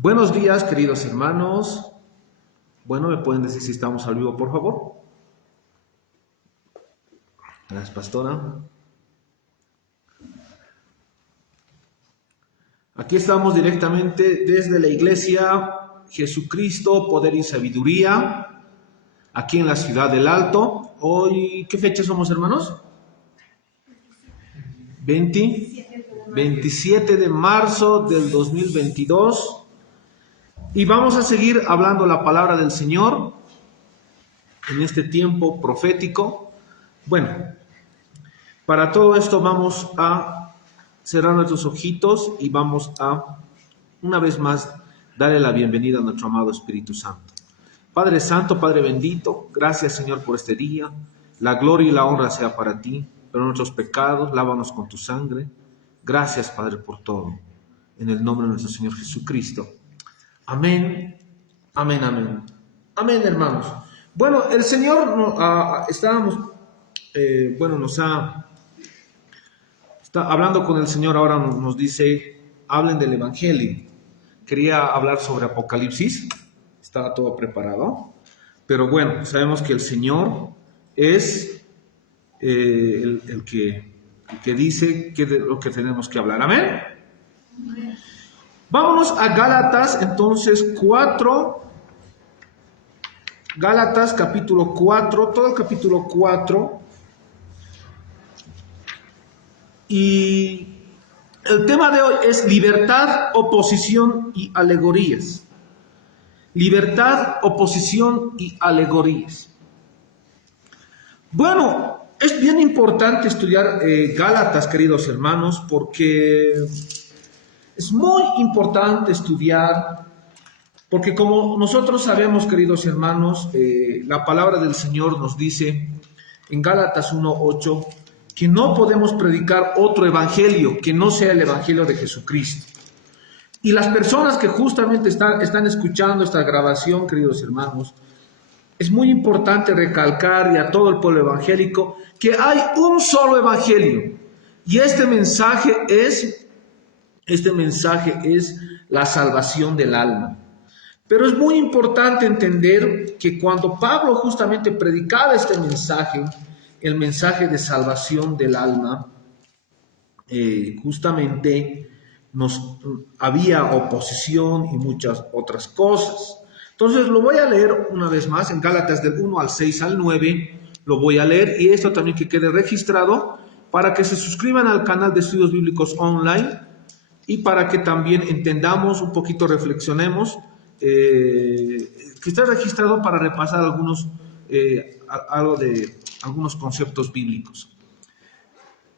Buenos días, queridos hermanos. Bueno, ¿me pueden decir si estamos al vivo, por favor? Gracias, pastora. Aquí estamos directamente desde la iglesia Jesucristo, Poder y Sabiduría, aquí en la ciudad del Alto. Hoy, ¿qué fecha somos, hermanos? 27 de marzo del 2022. Y vamos a seguir hablando la palabra del Señor en este tiempo profético. Bueno, para todo esto vamos a cerrar nuestros ojitos y vamos a, una vez más, darle la bienvenida a nuestro amado Espíritu Santo. Padre Santo, Padre bendito, gracias, Señor, por este día. La gloria y la honra sea para ti, pero nuestros pecados, lávanos con tu sangre. Gracias, Padre, por todo. En el nombre de nuestro Señor Jesucristo. Amén, amén, amén. Amén, hermanos. Bueno, el Señor, está hablando con el Señor, ahora nos dice, hablen del Evangelio. Quería hablar sobre Apocalipsis, estaba todo preparado, pero bueno, sabemos que el Señor es el que dice que de lo que tenemos que hablar. Amén. Vámonos a Gálatas, entonces, 4. Gálatas, capítulo 4, todo el capítulo 4. Y el tema de hoy es libertad, oposición y alegorías. Libertad, oposición y alegorías. Bueno, es bien importante estudiar Gálatas, queridos hermanos, porque es muy importante estudiar, porque como nosotros sabemos, queridos hermanos, la palabra del Señor nos dice en Gálatas 1:8 que no podemos predicar otro evangelio que no sea el evangelio de Jesucristo. Y las personas que justamente están escuchando esta grabación, queridos hermanos, es muy importante recalcar, y a todo el pueblo evangélico, que hay un solo evangelio. Y este mensaje es la salvación del alma. Pero es muy importante entender que cuando Pablo justamente predicaba este mensaje, el mensaje de salvación del alma, justamente había oposición y muchas otras cosas. Entonces lo voy a leer una vez más en Gálatas del 1 al 6 al 9, lo voy a leer, y esto también que quede registrado para que se suscriban al canal de Estudios Bíblicos Online y para que también entendamos un poquito, reflexionemos, que esté registrado para repasar algunos conceptos bíblicos.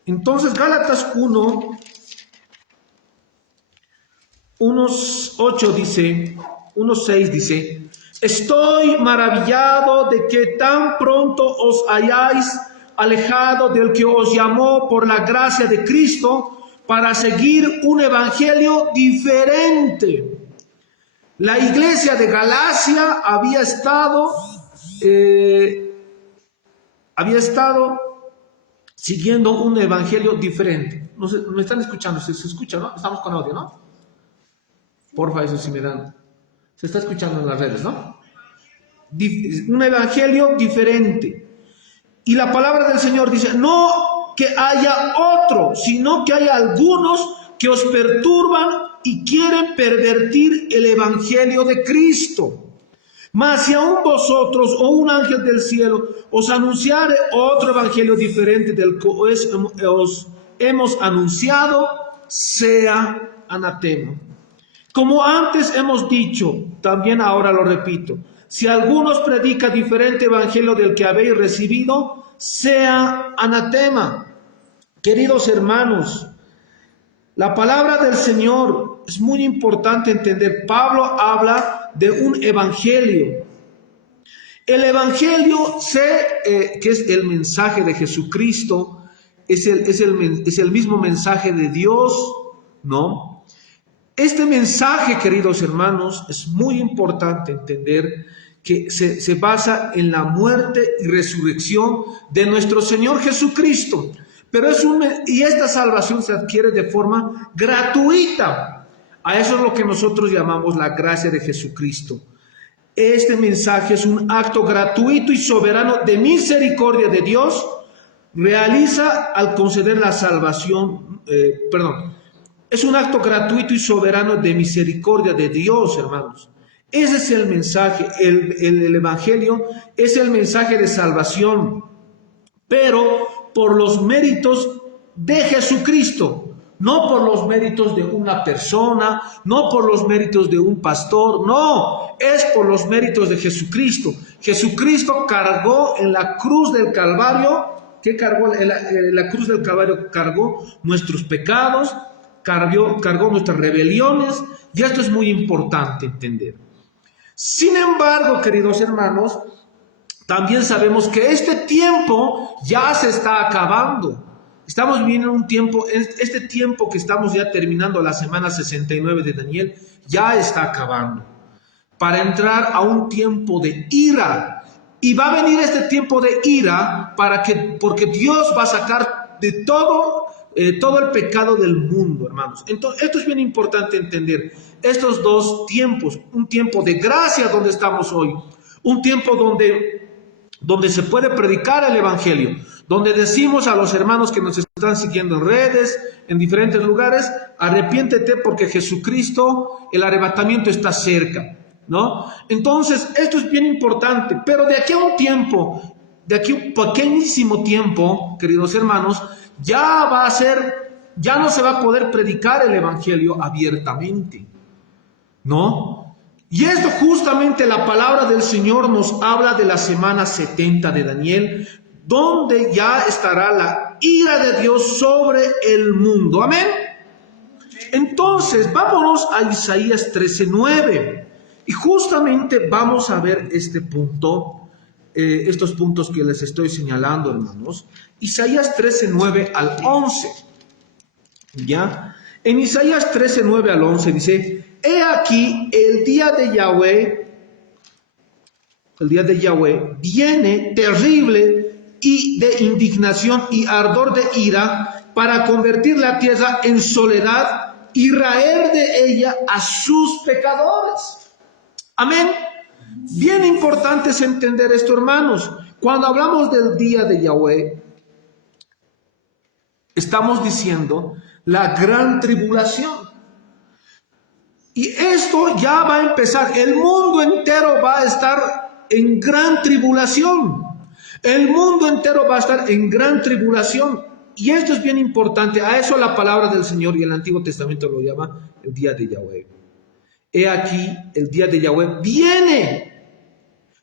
Entonces, Gálatas 1:8 dice, 1:6 dice: estoy maravillado de que tan pronto os hayáis alejado del que os llamó por la gracia de Cristo para seguir un evangelio diferente. La iglesia de Galacia había estado siguiendo un evangelio diferente. No sé, ¿me están escuchando? ¿Se escucha, no? Estamos con audio, ¿no? Porfa, eso sí me dan. Se está escuchando en las redes, ¿no? Un evangelio diferente. Y la palabra del Señor dice, no que haya otro, sino que hay algunos que os perturban y quieren pervertir el evangelio de Cristo. Mas si aún vosotros o un ángel del cielo os anunciare otro evangelio diferente del que os hemos anunciado, sea anatema. Como antes hemos dicho, también ahora lo repito, si alguno os predica diferente evangelio del que habéis recibido, sea anatema. Queridos hermanos, la palabra del Señor es muy importante entender. Pablo habla de un evangelio. El evangelio, que es el mensaje de Jesucristo, es el mismo mensaje de Dios, ¿no? Este mensaje, queridos hermanos, es muy importante entender que se basa en la muerte y resurrección de nuestro Señor Jesucristo. Pero y esta salvación se adquiere de forma gratuita. A eso es lo que nosotros llamamos la gracia de Jesucristo. Este mensaje es un acto gratuito y soberano de misericordia de Dios, realiza al conceder la salvación, es un acto gratuito y soberano de misericordia de Dios, hermanos. Ese es el mensaje, el Evangelio es el mensaje de salvación, pero por los méritos de Jesucristo. No por los méritos de una persona, no por los méritos de un pastor, no, es por los méritos de Jesucristo. Jesucristo cargó en la cruz del Calvario, ¿qué cargó? En la cruz del Calvario cargó nuestros pecados, cargó nuestras rebeliones, y esto es muy importante entender. Sin embargo, queridos hermanos, también sabemos que este tiempo ya se está acabando. Estamos viviendo un tiempo, este tiempo que estamos ya terminando la semana 69 de Daniel, ya está acabando. Para entrar a un tiempo de ira. Y va a venir este tiempo de ira porque Dios va a sacar de todo el pecado del mundo, hermanos. Entonces, esto es bien importante entender. Estos dos tiempos, un tiempo de gracia donde estamos hoy, un tiempo donde se puede predicar el Evangelio, donde decimos a los hermanos que nos están siguiendo en redes, en diferentes lugares, arrepiéntete porque Jesucristo, el arrebatamiento está cerca, ¿no? Entonces, esto es bien importante, pero de aquí a un tiempo, de aquí a un pequeñísimo tiempo, queridos hermanos, ya no se va a poder predicar el Evangelio abiertamente, ¿no? Y esto justamente la palabra del Señor nos habla de la semana 70 de Daniel, donde ya estará la ira de Dios sobre el mundo. Amén. Entonces, vámonos a Isaías 13:9. Y justamente vamos a ver este punto, estos puntos que les estoy señalando, hermanos. Isaías 13:9 al 11. ¿Ya? En Isaías 13:9 al 11 dice: He aquí el día de Yahweh viene terrible y de indignación y ardor de ira para convertir la tierra en soledad y raer de ella a sus pecadores. Amén. Bien importante es entender esto, hermanos. Cuando hablamos del día de Yahweh, estamos diciendo la gran tribulación. Y esto ya va a empezar. El mundo entero va a estar en gran tribulación. El mundo entero va a estar en gran tribulación. Y esto es bien importante. A eso la palabra del Señor y el Antiguo Testamento lo llama el día de Yahweh. He aquí, el día de Yahweh viene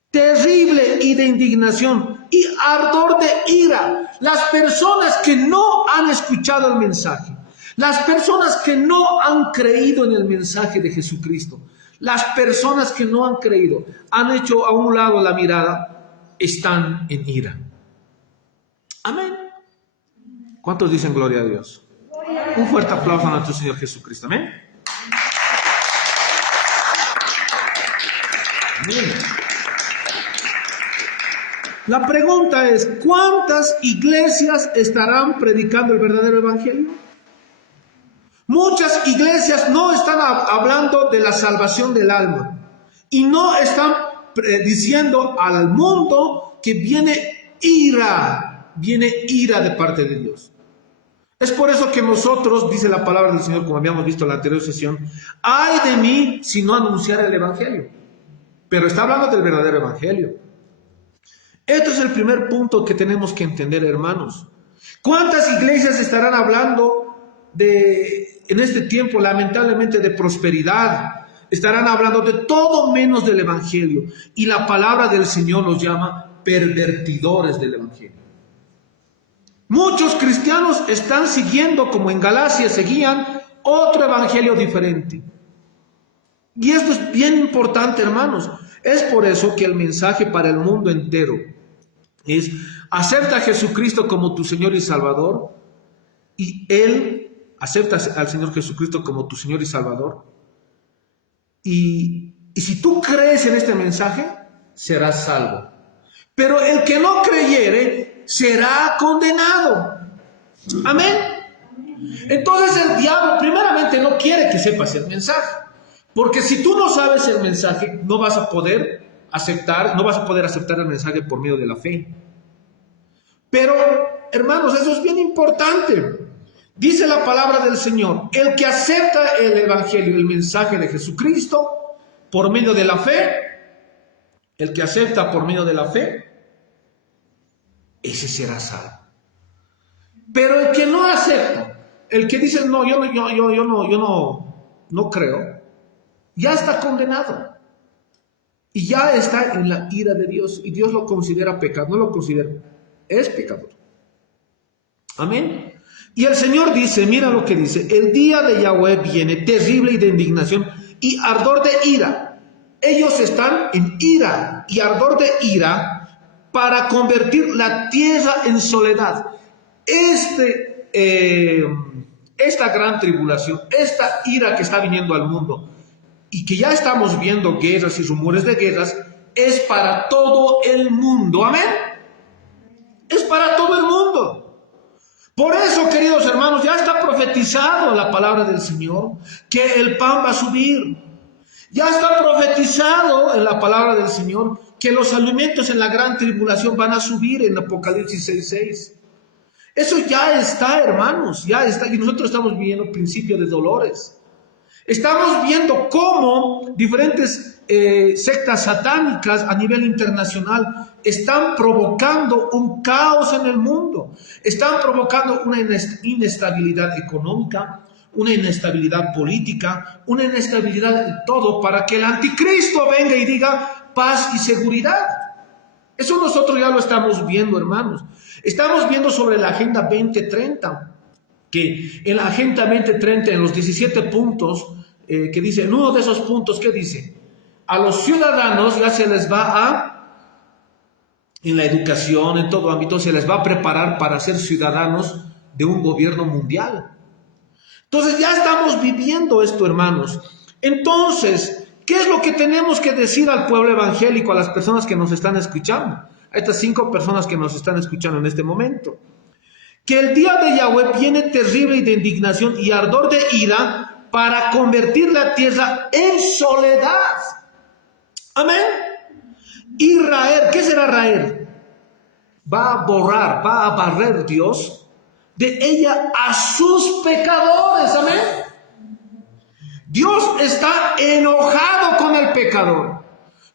terrible y de indignación y ardor de ira. Las personas que no han escuchado el mensaje, las personas que no han creído en el mensaje de Jesucristo, las personas que no han creído, han hecho a un lado la mirada, están en ira. Amén. ¿Cuántos dicen gloria a Dios? Un fuerte aplauso a nuestro Señor Jesucristo. Amén. Amén. La pregunta es, ¿cuántas iglesias estarán predicando el verdadero evangelio? Muchas iglesias no están hablando de la salvación del alma y no están diciendo al mundo que viene ira de parte de Dios. Es por eso que nosotros, dice la palabra del Señor, como habíamos visto en la anterior sesión, ay de mí si no anunciara el evangelio. Pero está hablando del verdadero evangelio. Este es el primer punto que tenemos que entender, hermanos. ¿Cuántas iglesias estarán hablando en este tiempo, lamentablemente, de prosperidad? Estarán hablando de todo menos del evangelio. Y la palabra del Señor los llama pervertidores del evangelio. Muchos cristianos están siguiendo, como en Galacia seguían, otro evangelio diferente. Y esto es bien importante, hermanos. Es por eso que el mensaje para el mundo entero es: acepta a Jesucristo como tu Señor y Salvador, y Él acepta al Señor Jesucristo como tu Señor y Salvador, y si tú crees en este mensaje, serás salvo. Pero el que no creyere será condenado. Amén. Entonces el diablo primeramente no quiere que sepas el mensaje, porque si tú no sabes el mensaje, no vas a poder aceptar el mensaje por medio de la fe. Pero, hermanos, eso es bien importante. Dice la palabra del Señor, el que acepta el evangelio, el mensaje de Jesucristo, por medio de la fe, el que acepta por medio de la fe, ese será salvo. Pero el que no acepta, el que dice, no, yo no creo, ya está condenado. Y ya está en la ira de Dios. Y Dios lo considera pecado, no lo considera, es pecador. Amén. Y el Señor dice, mira lo que dice, el día de Yahweh viene terrible y de indignación y ardor de ira. Ellos están en ira y ardor de ira para convertir la tierra en soledad. Esta gran tribulación, esta ira que está viniendo al mundo y que ya estamos viendo guerras y rumores de guerras, es para todo el mundo. Amén. Es para todo el mundo. Por eso, queridos hermanos, ya está profetizado la palabra del Señor, que el pan va a subir. Ya está profetizado en la palabra del Señor, que los alimentos en la gran tribulación van a subir en Apocalipsis 6:6. Eso ya está, hermanos, ya está. Y nosotros estamos viendo principio de dolores. Estamos viendo cómo diferentes sectas satánicas a nivel internacional están provocando un caos en el mundo. Están provocando una inestabilidad económica, una inestabilidad política, una inestabilidad de todo para que el anticristo venga y diga paz y seguridad. Eso nosotros ya lo estamos viendo, hermanos. Estamos viendo sobre la Agenda 2030, que en la Agenda 2030, en los 17 puntos, que dice, en uno de esos puntos, ¿qué dice? A los ciudadanos ya se les en la educación, en todo ámbito, se les va a preparar para ser ciudadanos de un gobierno mundial. Entonces ya estamos viviendo esto, hermanos. Entonces, ¿qué es lo que tenemos que decir al pueblo evangélico, a las personas que nos están escuchando? A estas 5 personas que nos están escuchando en este momento. Que el día de Yahweh viene terrible y de indignación y ardor de ira para convertir la tierra en soledad. Amén. Y raer, ¿qué será raer? Va a borrar, va a barrer Dios de ella a sus pecadores. Amén. Dios está enojado con el pecador.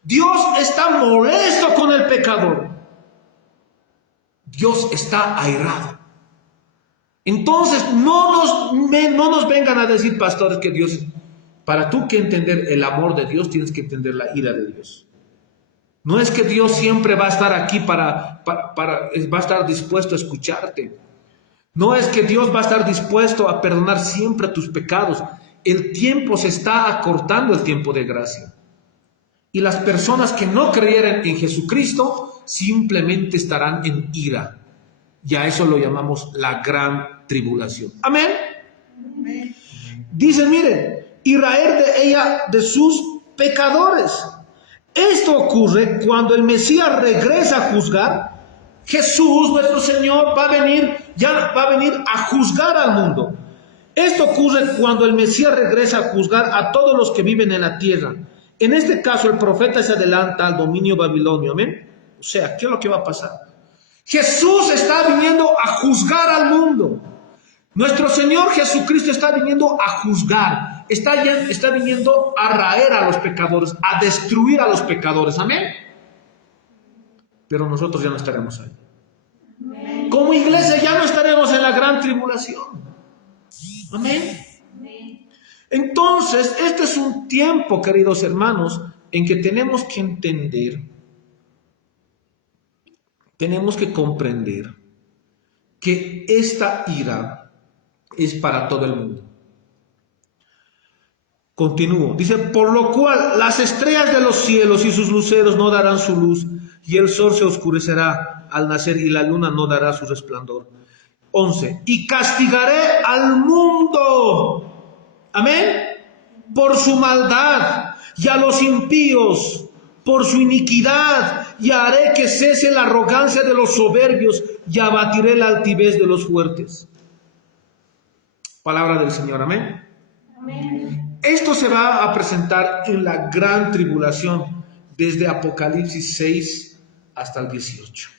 Dios está molesto con el pecador. Dios está airado. Entonces, no nos vengan a decir, pastores, que Dios, para tú que entender el amor de Dios, tienes que entender la ira de Dios. No es que Dios siempre va a estar aquí va a estar dispuesto a escucharte. No es que Dios va a estar dispuesto a perdonar siempre tus pecados. El tiempo se está acortando, el tiempo de gracia. Y las personas que no creyeran en Jesucristo simplemente estarán en ira. Y a eso lo llamamos la gran tribulación. Amén. Amén. Dice, miren, y raer de ella de sus pecadores. Esto ocurre cuando el Mesías regresa a juzgar. Jesús, nuestro Señor, va a venir a juzgar al mundo. Esto ocurre cuando el Mesías regresa a juzgar a todos los que viven en la tierra. En este caso, el profeta se adelanta al dominio babilonio. Amén. O sea, ¿qué es lo que va a pasar? Jesús está viniendo a juzgar al mundo. Nuestro Señor Jesucristo está viniendo a juzgar. Está viniendo a raer a los pecadores, a destruir a los pecadores. Amén. Pero nosotros ya no estaremos ahí. Como iglesia ya no estaremos en la gran tribulación. Amén. Entonces, este es un tiempo, queridos hermanos, en que tenemos que entender, tenemos que comprender que esta ira es para todo el mundo. Continúo. Dice, por lo cual las estrellas de los cielos y sus luceros no darán su luz, y el sol se oscurecerá al nacer, y la luna no dará su resplandor. 11. Y castigaré al mundo. Amén. Por su maldad, y a los impíos por su iniquidad, y haré que cese la arrogancia de los soberbios, y abatiré la altivez de los fuertes. Palabra del Señor, amén. Amén. Esto se va a presentar en la gran tribulación, desde Apocalipsis 6 hasta el 18.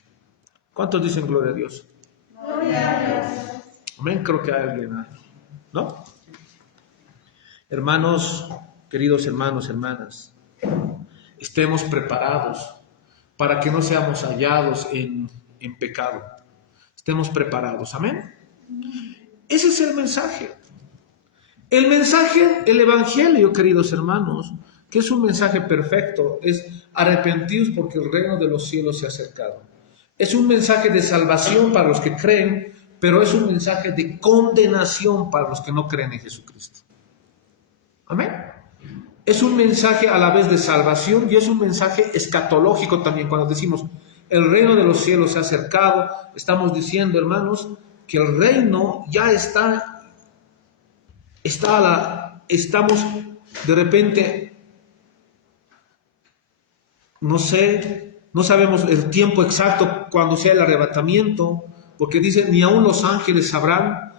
¿Cuántos dicen gloria a Dios? Gloria a Dios. Amén, creo que hay alguien ahí, ¿no? Hermanos, queridos hermanos, hermanas, estemos preparados para que no seamos hallados en pecado. Estemos preparados, amén. Ese es el mensaje. El mensaje, el evangelio, queridos hermanos, que es un mensaje perfecto, es arrepentidos porque el reino de los cielos se ha acercado. Es un mensaje de salvación para los que creen, pero es un mensaje de condenación para los que no creen en Jesucristo. Amén. Es un mensaje a la vez de salvación y es un mensaje escatológico también. Cuando decimos el reino de los cielos se ha acercado, estamos diciendo, hermanos, que el reino ya estamos de repente, no sé, no sabemos el tiempo exacto cuando sea el arrebatamiento, porque dice, ni aún los ángeles sabrán,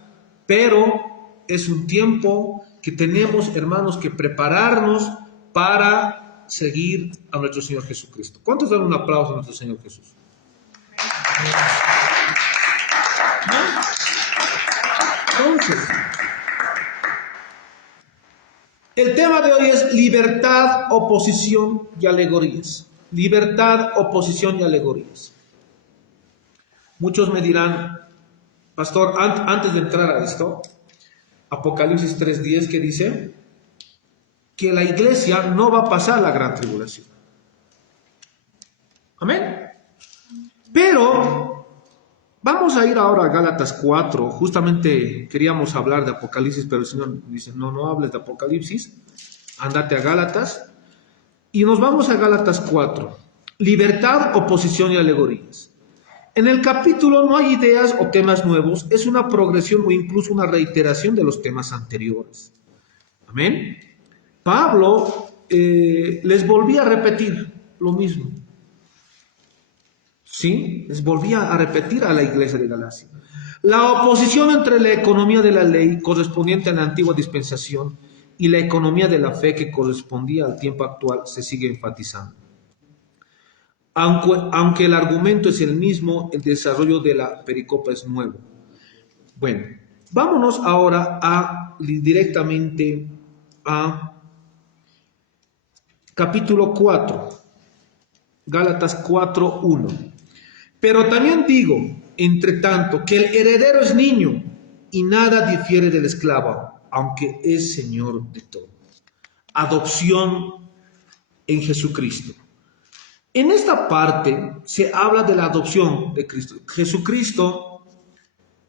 pero es un tiempo que tenemos, hermanos, que prepararnos para seguir a nuestro Señor Jesucristo. ¿Cuántos dan un aplauso a nuestro Señor Jesús? Entonces, el tema de hoy es libertad, oposición y alegorías. Libertad, oposición y alegorías. Muchos me dirán, pastor, antes de entrar a esto, Apocalipsis 3:10 que dice que la iglesia no va a pasar la gran tribulación. Amén. Pero vamos a ir ahora a Gálatas 4. Justamente queríamos hablar de Apocalipsis, pero el Señor dice, no hables de Apocalipsis, ándate a Gálatas. Y nos vamos a Gálatas 4. Libertad, oposición y alegorías. En el capítulo no hay ideas o temas nuevos, es una progresión o incluso una reiteración de los temas anteriores. Amén. Pablo les volvía a repetir lo mismo. ¿Sí? Les volvía a repetir a la iglesia de Galacia. La oposición entre la economía de la ley correspondiente a la antigua dispensación y la economía de la fe que correspondía al tiempo actual se sigue enfatizando. Aunque el argumento es el mismo, el desarrollo de la pericopa es nuevo. Bueno, vámonos ahora directamente a capítulo 4, Gálatas 4:1. Pero también digo, entre tanto, que el heredero es niño y nada difiere del esclavo, aunque es señor de todo. Adopción en Jesucristo. En esta parte se habla de la adopción de Cristo. Jesucristo,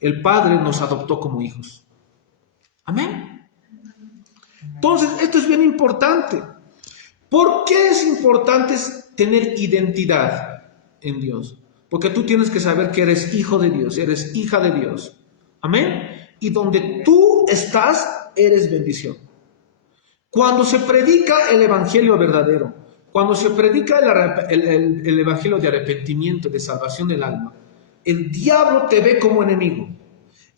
el Padre, nos adoptó como hijos. Amén. Entonces, esto es bien importante. ¿Por qué es importante tener identidad en Dios? Porque tú tienes que saber que eres hijo de Dios, eres hija de Dios. Amén. Y donde tú estás, eres bendición. Cuando se predica el evangelio verdadero, cuando se predica el evangelio de arrepentimiento, de salvación del alma, el diablo te ve como enemigo.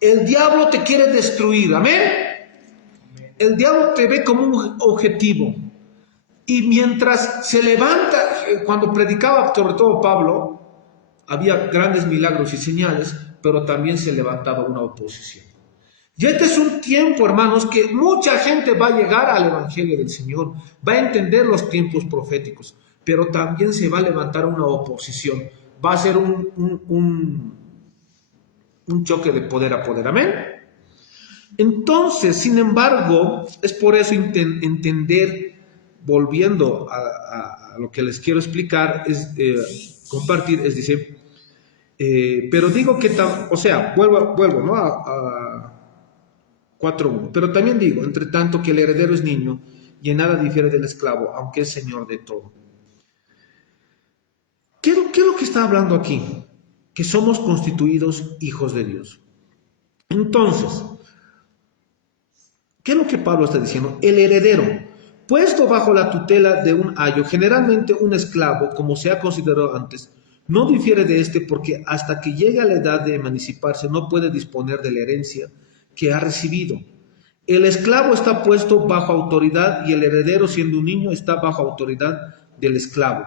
El diablo te quiere destruir. Amén. El diablo te ve como un objetivo. Y mientras se levanta, cuando predicaba, sobre todo Pablo, había grandes milagros y señales, pero también se levantaba una oposición. Y este es un tiempo, hermanos, que mucha gente va a llegar al evangelio del Señor, va a entender los tiempos proféticos, pero también se va a levantar una oposición. Va a ser un choque de poder a poder. Amén. Entonces, sin embargo, es por eso entender, volviendo a lo que les quiero explicar, compartir, es decir, pero digo que, vuelvo, ¿no? A 4:1. Pero también digo, entre tanto, que el heredero es niño y en nada difiere del esclavo, aunque es señor de todo. ¿Qué es lo que está hablando aquí? Que somos constituidos hijos de Dios. Entonces, ¿qué es lo que Pablo está diciendo? El heredero, puesto bajo la tutela de un ayo, generalmente un esclavo, como se ha considerado antes, no difiere de este porque hasta que llegue a la edad de emanciparse no puede disponer de la herencia que ha recibido. El esclavo está puesto bajo autoridad y el heredero, siendo un niño, está bajo autoridad del esclavo.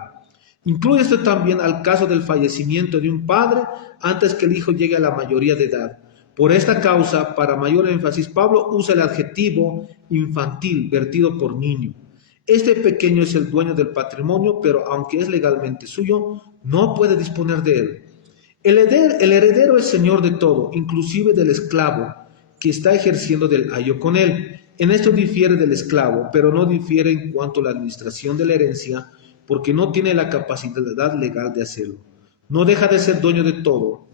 Incluye esto también al caso del fallecimiento de un padre antes que el hijo llegue a la mayoría de edad. Por esta causa, para mayor énfasis, Pablo usa el adjetivo infantil, vertido por niño. Este pequeño es el dueño del patrimonio, pero aunque es legalmente suyo, no puede disponer de él. El heredero es señor de todo, inclusive del esclavo, que está ejerciendo del ayo con él. En esto difiere del esclavo, pero no difiere en cuanto a la administración de la herencia, porque no tiene la capacidad legal de hacerlo. No deja de ser dueño de todo,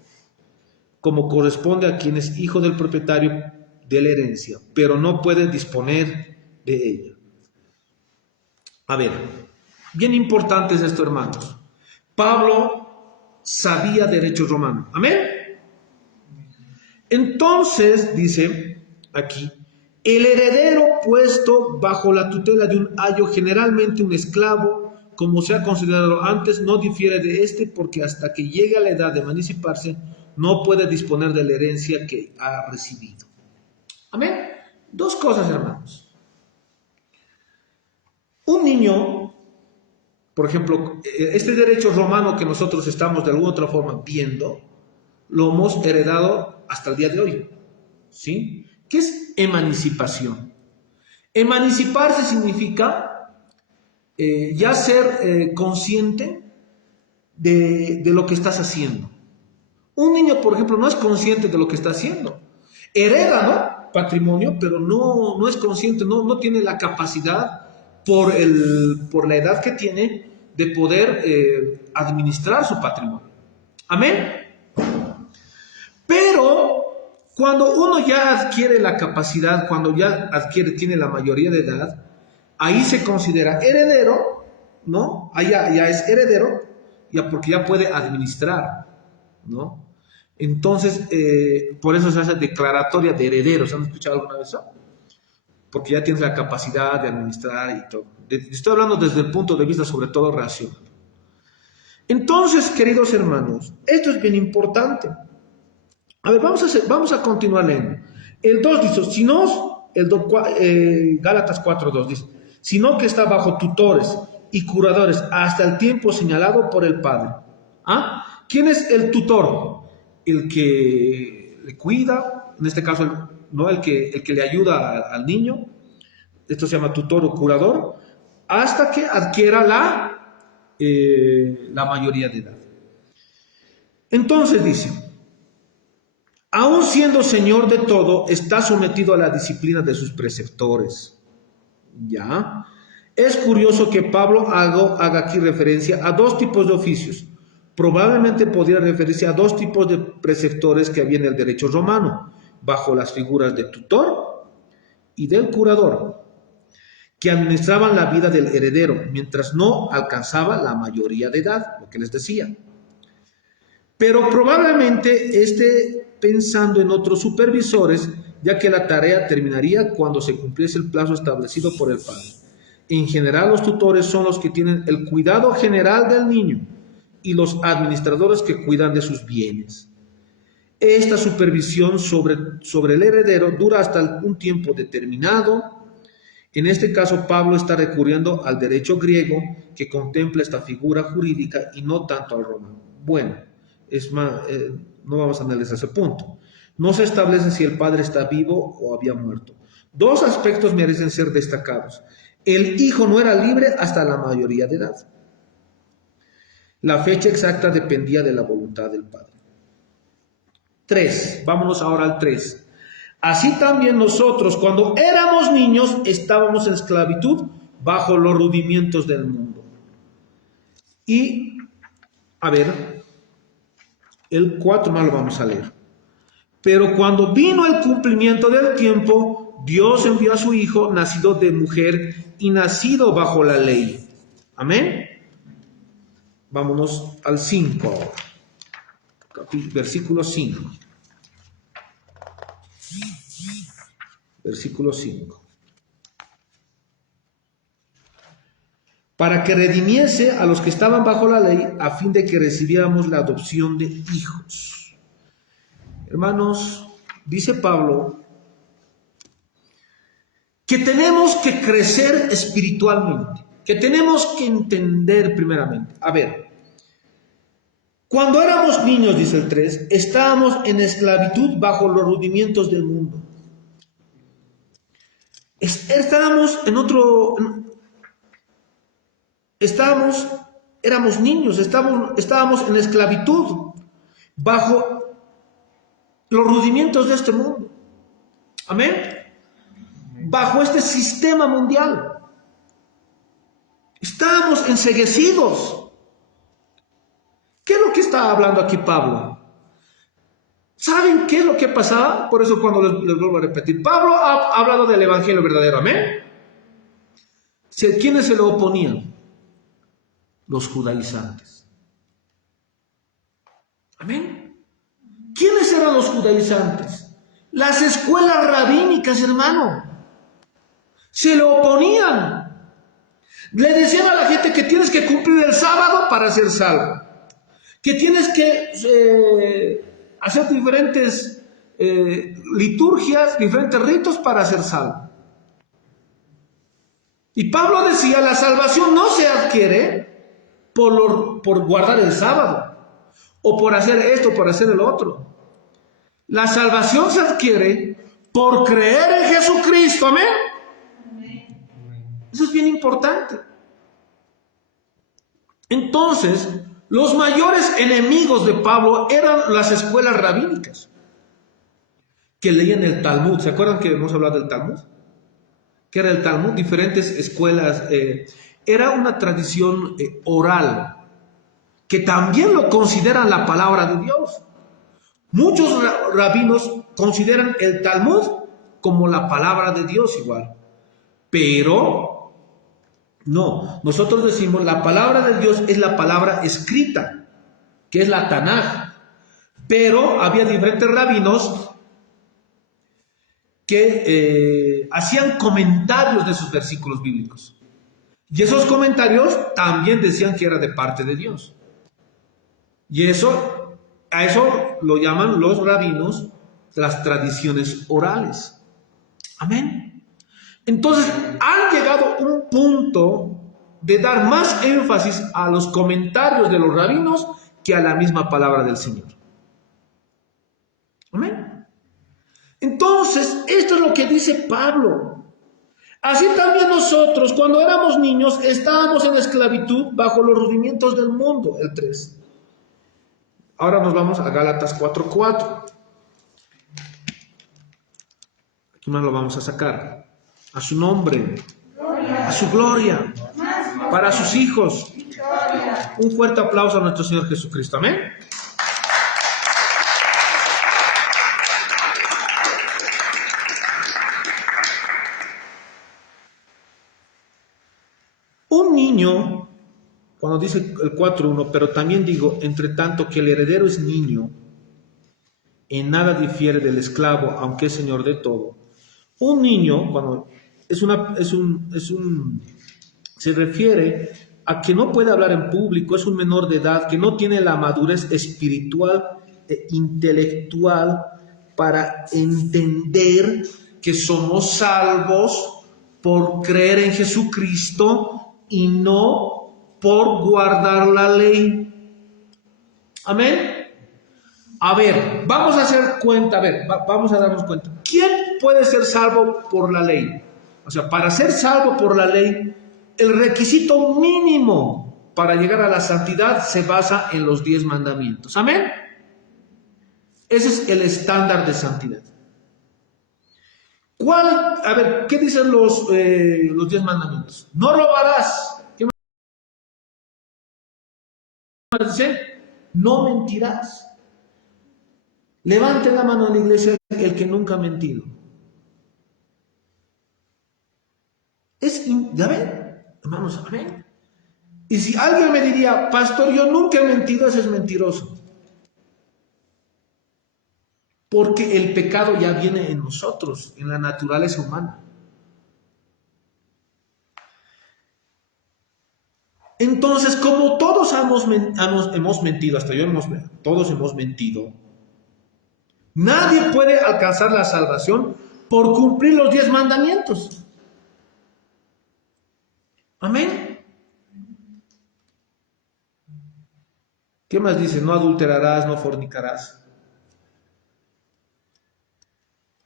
como corresponde a quien es hijo del propietario de la herencia, pero no puede disponer de ella. A ver, bien importante es esto, hermanos. Pablo sabía derecho romano. ¿Amén? Entonces, dice aquí, el heredero puesto bajo la tutela de un ayo, generalmente un esclavo, como se ha considerado antes, no difiere de este porque hasta que llegue a la edad de emanciparse, no puede disponer de la herencia que ha recibido. Amén. Dos cosas, hermanos. Un niño, por ejemplo, este derecho romano que nosotros estamos de alguna otra forma viendo, lo hemos heredado hasta el día de hoy. ¿Sí? ¿Qué es emancipación? Emanciparse significa ya ser consciente de lo que estás haciendo. Un niño, por ejemplo, no es consciente de lo que está haciendo. Hereda, ¿no? Patrimonio, pero no es consciente, no tiene la capacidad por la edad que tiene de poder administrar su patrimonio. Amén. Pero cuando uno ya adquiere la capacidad, cuando ya tiene la mayoría de edad, ahí se considera heredero, ¿no? Ahí ya es heredero, ya porque ya puede administrar, ¿no? Entonces, por eso se hace declaratoria de herederos. ¿Han escuchado alguna vez eso? Porque ya tienes la capacidad de administrar y todo. Estoy hablando desde el punto de vista sobre todo racional. Entonces, queridos hermanos, esto es bien importante. A ver, vamos a continuar leyendo. El 2 dice, si no, Gálatas 4:2 dice, sino que está bajo tutores y curadores hasta el tiempo señalado por el Padre. ¿Ah? ¿Quién es el tutor? El que le cuida, en este caso, no el que le ayuda al niño. Esto se llama tutor o curador, hasta que adquiera la mayoría de edad. Entonces dice, aun siendo señor de todo, está sometido a la disciplina de sus preceptores. ¿Ya? Es curioso que Pablo haga aquí referencia a dos tipos de oficios. Probablemente podría referirse a dos tipos de preceptores que había en el derecho romano, bajo las figuras de tutor y del curador, que administraban la vida del heredero mientras no alcanzaba la mayoría de edad, lo que les decía. Pero probablemente esté pensando en otros supervisores, ya que la tarea terminaría cuando se cumpliese el plazo establecido por el padre. En general, los tutores son los que tienen el cuidado general del niño y los administradores que cuidan de sus bienes. Esta supervisión sobre el heredero dura hasta un tiempo determinado. En este caso, Pablo está recurriendo al derecho griego que contempla esta figura jurídica y no tanto al romano. Bueno, es más, no vamos a analizar ese punto. No se establece si el padre está vivo o había muerto. Dos aspectos merecen ser destacados. El hijo no era libre hasta la mayoría de edad. La fecha exacta dependía de la voluntad del padre. 3. Vámonos ahora al 3. Así también nosotros, cuando éramos niños, estábamos en esclavitud bajo los rudimientos del mundo. Y, a ver, el 4 más lo vamos a leer. Pero cuando vino el cumplimiento del tiempo, Dios envió a su Hijo, nacido de mujer y nacido bajo la ley. Amén. Vámonos al 5 ahora. Versículo 5. Versículo 5. Para que redimiese a los que estaban bajo la ley, a fin de que recibiéramos la adopción de hijos. Hermanos, dice Pablo que tenemos que crecer espiritualmente, que tenemos que entender primeramente. A ver, cuando éramos niños, dice el 3, estábamos en esclavitud bajo los rudimientos del mundo. Éramos niños, estábamos en esclavitud bajo los rudimientos de este mundo. Amén. Bajo este sistema mundial. Estábamos enceguecidos. ¿Qué es lo que está hablando aquí Pablo? ¿Saben qué es lo que pasaba? Por eso cuando les vuelvo a repetir, Pablo ha hablado del evangelio verdadero, amén. ¿Quiénes se lo oponían? Los judaizantes. Amén. ¿Quiénes eran los judaizantes? Las escuelas rabínicas, hermano. Se lo oponían. Le decían a la gente que tienes que cumplir el sábado para ser salvo. Que tienes que hacer diferentes liturgias, diferentes ritos para ser salvo. Y Pablo decía, la salvación no se adquiere por guardar el sábado, o por hacer esto, por hacer el otro. La salvación se adquiere por creer en Jesucristo, amén. Eso es bien importante. Entonces, los mayores enemigos de Pablo eran las escuelas rabínicas, que leían el Talmud. ¿Se acuerdan que hemos hablado del Talmud? ¿Qué era el Talmud? Diferentes escuelas. Era una tradición oral, que también lo consideran la palabra de Dios. Muchos rabinos consideran el Talmud como la palabra de Dios igual. Pero no, nosotros decimos la palabra de Dios es la palabra escrita, que es la Tanaj. Pero había diferentes rabinos que hacían comentarios de esos versículos bíblicos. Y esos comentarios también decían que era de parte de Dios. Y a eso lo llaman los rabinos las tradiciones orales. Amén. Entonces han llegado a un punto de dar más énfasis a los comentarios de los rabinos que a la misma palabra del Señor. Amén. Entonces, esto es lo que dice Pablo. Así también nosotros, cuando éramos niños, estábamos en esclavitud bajo los rudimientos del mundo, el 3. Ahora nos vamos a Gálatas 4:4. Aquí más lo vamos a sacar. A su nombre, a su gloria, para sus hijos. Un fuerte aplauso a nuestro Señor Jesucristo. Amén. Un niño, cuando dice el 4:1, pero también digo, entre tanto que el heredero es niño, en nada difiere del esclavo, aunque es señor de todo. Un niño, cuando se refiere a que no puede hablar en público, es un menor de edad, que no tiene la madurez espiritual e intelectual para entender que somos salvos por creer en Jesucristo y no por guardar la ley. Amén. A ver, vamos a hacer cuenta, vamos a darnos cuenta. ¿Quién puede ser salvo por la ley? O sea, para ser salvo por la ley, el requisito mínimo para llegar a la santidad se basa en los 10 mandamientos. Amén. Ese es el estándar de santidad. A ver, ¿qué dicen los 10 mandamientos? No robarás. ¿Qué más dicen? No mentirás. Levante la mano en la iglesia el que nunca ha mentido. ¿Ya ven? Hermanos, amén. Y si alguien me diría, pastor, yo nunca he mentido, ese es mentiroso. Porque el pecado ya viene en nosotros, en la naturaleza humana. Entonces, como todos hemos mentido, hasta yo todos hemos mentido, nadie puede alcanzar la salvación por cumplir los 10 mandamientos. Amén. ¿Qué más dice? No adulterarás, no fornicarás.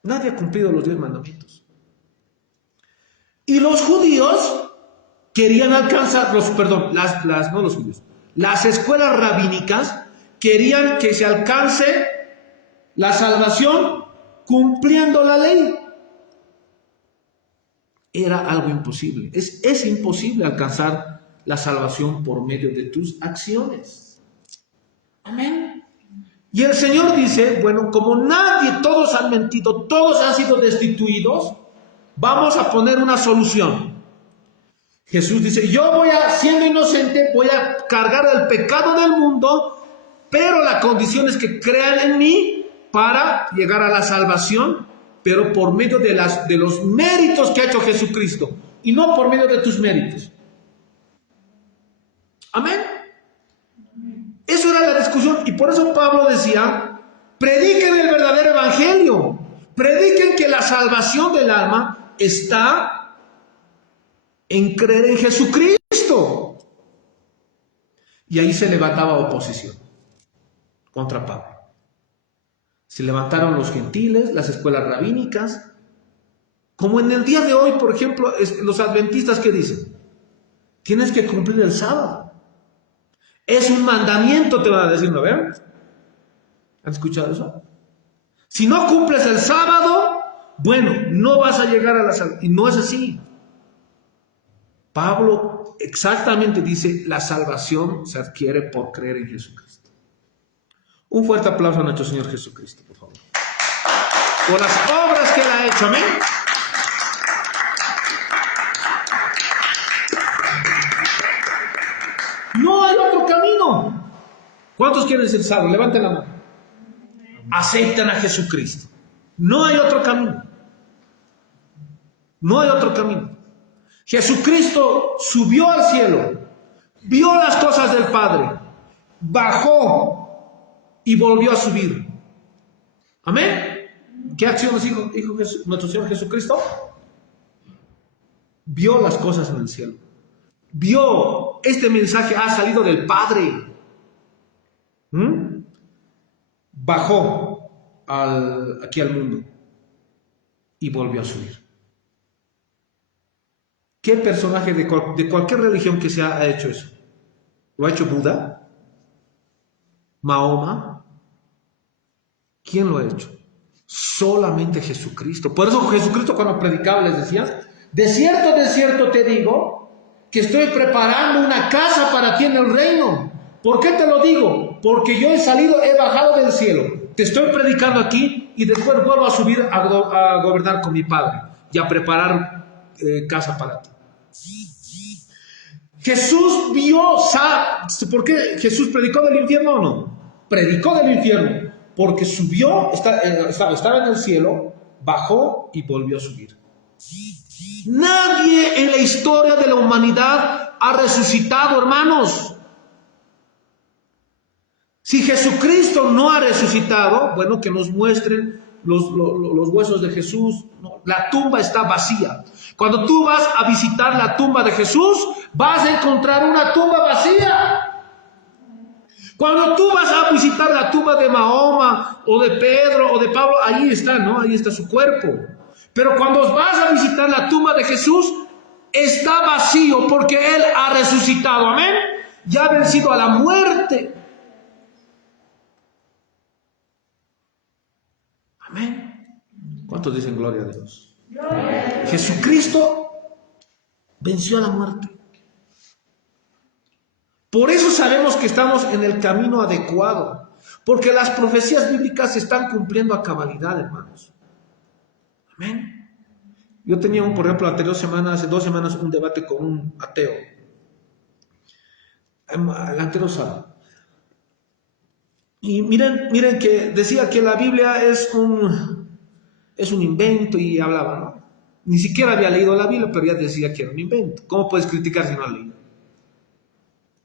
Nadie ha cumplido los 10 mandamientos. Y los judíos querían alcanzar, no los judíos, las escuelas rabínicas querían que se alcance la salvación cumpliendo la ley. Era algo imposible. Es imposible alcanzar la salvación por medio de tus acciones. Amén. Y el Señor dice, bueno, como todos han mentido, todos han sido destituidos, vamos a poner una solución. Jesús dice, siendo inocente, voy a cargar el pecado del mundo, pero la condición es que crean en mí para llegar a la salvación, pero por medio de los méritos que ha hecho Jesucristo, y no por medio de tus méritos. Amén. Eso era la discusión, y por eso Pablo decía, prediquen el verdadero evangelio, prediquen que la salvación del alma está en creer en Jesucristo. Y ahí se levantaba oposición contra Pablo. Se levantaron los gentiles, las escuelas rabínicas, como en el día de hoy, por ejemplo, los adventistas que dicen, tienes que cumplir el sábado. Es un mandamiento, te van a decir, ¿no ven? ¿Han escuchado eso? Si no cumples el sábado, bueno, no vas a llegar a la salvación. Y no es así. Pablo exactamente dice, la salvación se adquiere por creer en Jesucristo. Un fuerte aplauso a nuestro Señor Jesucristo, por favor. Por las obras que Él ha hecho, amén. No hay otro camino. ¿Cuántos quieren ser salvos? Levanten la mano. Aceptan a Jesucristo. No hay otro camino. No hay otro camino. Jesucristo subió al cielo, vio las cosas del Padre, bajó y volvió a subir. Amén. ¿Qué acciones hizo nuestro Señor Jesucristo? Vio las cosas en el cielo. Vio, este mensaje ha salido del Padre. Bajó aquí al mundo y volvió a subir. ¿Qué personaje de cualquier religión que sea ha hecho eso? ¿Lo ha hecho Buda? ¿Mahoma? ¿Quién lo ha hecho? Solamente Jesucristo. Por eso Jesucristo cuando predicaba les decía, de cierto te digo, que estoy preparando una casa para ti en el reino. ¿Por qué te lo digo? Porque yo he bajado del cielo. Te estoy predicando aquí y después vuelvo a subir a gobernar con mi Padre y a preparar casa para ti. Jesús vio, ¿por qué Jesús predicó del infierno o no? Predicó del infierno porque subió, estaba en el cielo, bajó y volvió a subir. Nadie en la historia de la humanidad ha resucitado, hermanos. Si Jesucristo no ha resucitado, bueno, que nos muestren los huesos de Jesús. No, la tumba está vacía. Cuando tú vas a visitar la tumba de Jesús, vas a encontrar una tumba vacía. Cuando tú vas a visitar la tumba de Mahoma, o de Pedro, o de Pablo, ahí está, ¿no? Ahí está su cuerpo. Pero cuando vas a visitar la tumba de Jesús, está vacío porque Él ha resucitado. Amén. Ya ha vencido a la muerte. Amén. ¿Cuántos dicen gloria a Dios? Jesucristo venció a la muerte. Por eso sabemos que estamos en el camino adecuado, porque las profecías bíblicas se están cumpliendo a cabalidad, hermanos. Amén. Yo tenía por ejemplo, hace 2 semanas, un debate con un ateo. El anterior sábado. Y miren que decía que la Biblia es un invento y hablaba, ¿no? Ni siquiera había leído la Biblia, pero ya decía que era un invento. ¿Cómo puedes criticar si no has leído?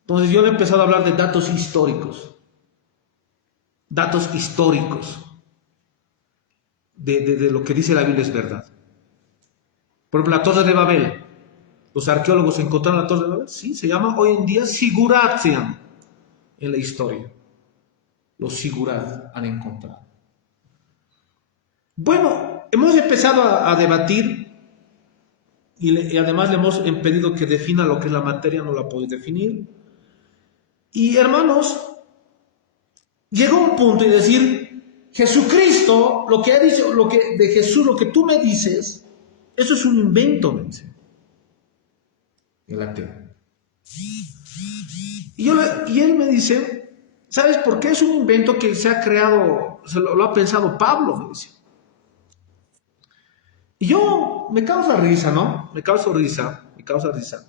Entonces yo le he empezado a hablar de datos históricos. Datos históricos. De lo que dice la Biblia es verdad. Por ejemplo, la Torre de Babel. Los arqueólogos encontraron la Torre de Babel. Sí, se llama hoy en día Siguratian en la historia. Los Sigurat han encontrado. Bueno, hemos empezado a debatir y además le hemos pedido que defina lo que es la materia, no la puede definir. Y hermanos, llegó un punto y decir, Jesucristo, lo que ha dicho, de Jesús, lo que tú me dices, eso es un invento, me dice el ateo. Y él me dice, ¿sabes por qué es un invento que se ha creado, lo ha pensado Pablo? Me dice. Y yo me causa risa, ¿no? Me causa risa.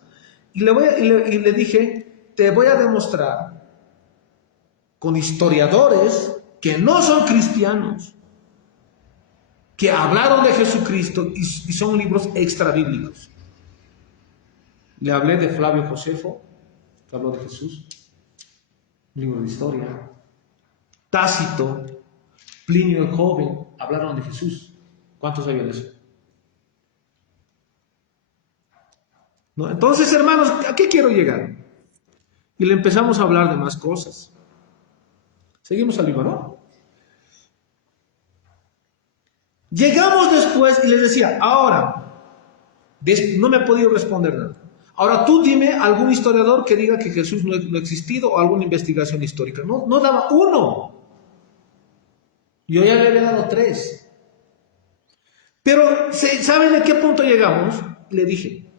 Y le dije, te voy a demostrar con historiadores que no son cristianos, que hablaron de Jesucristo y son libros extrabíblicos. Le hablé de Flavio Josefo, que habló de Jesús, un libro de historia. Tácito, Plinio el Joven, hablaron de Jesús. ¿Cuántos sabían eso? ¿No? Entonces, hermanos, ¿a qué quiero llegar? Y le empezamos a hablar de más cosas. Seguimos al libro, ¿no? Llegamos después y les decía, ahora, no me ha podido responder nada. Ahora tú dime algún historiador que diga que Jesús no ha existido o alguna investigación histórica. No daba uno. Yo ya le había dado 3. Pero, ¿saben a qué punto llegamos? Le dije,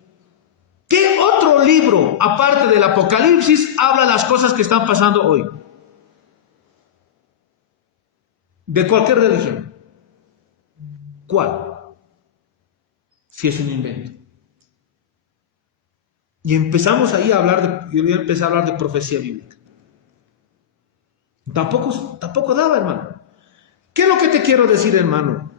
¿qué otro libro, aparte del Apocalipsis, habla las cosas que están pasando hoy? De cualquier religión. ¿Cuál? Si es un invento. Y empezamos ahí a hablar yo empecé a hablar de profecía bíblica. Tampoco daba, hermano. ¿Qué es lo que te quiero decir, hermano?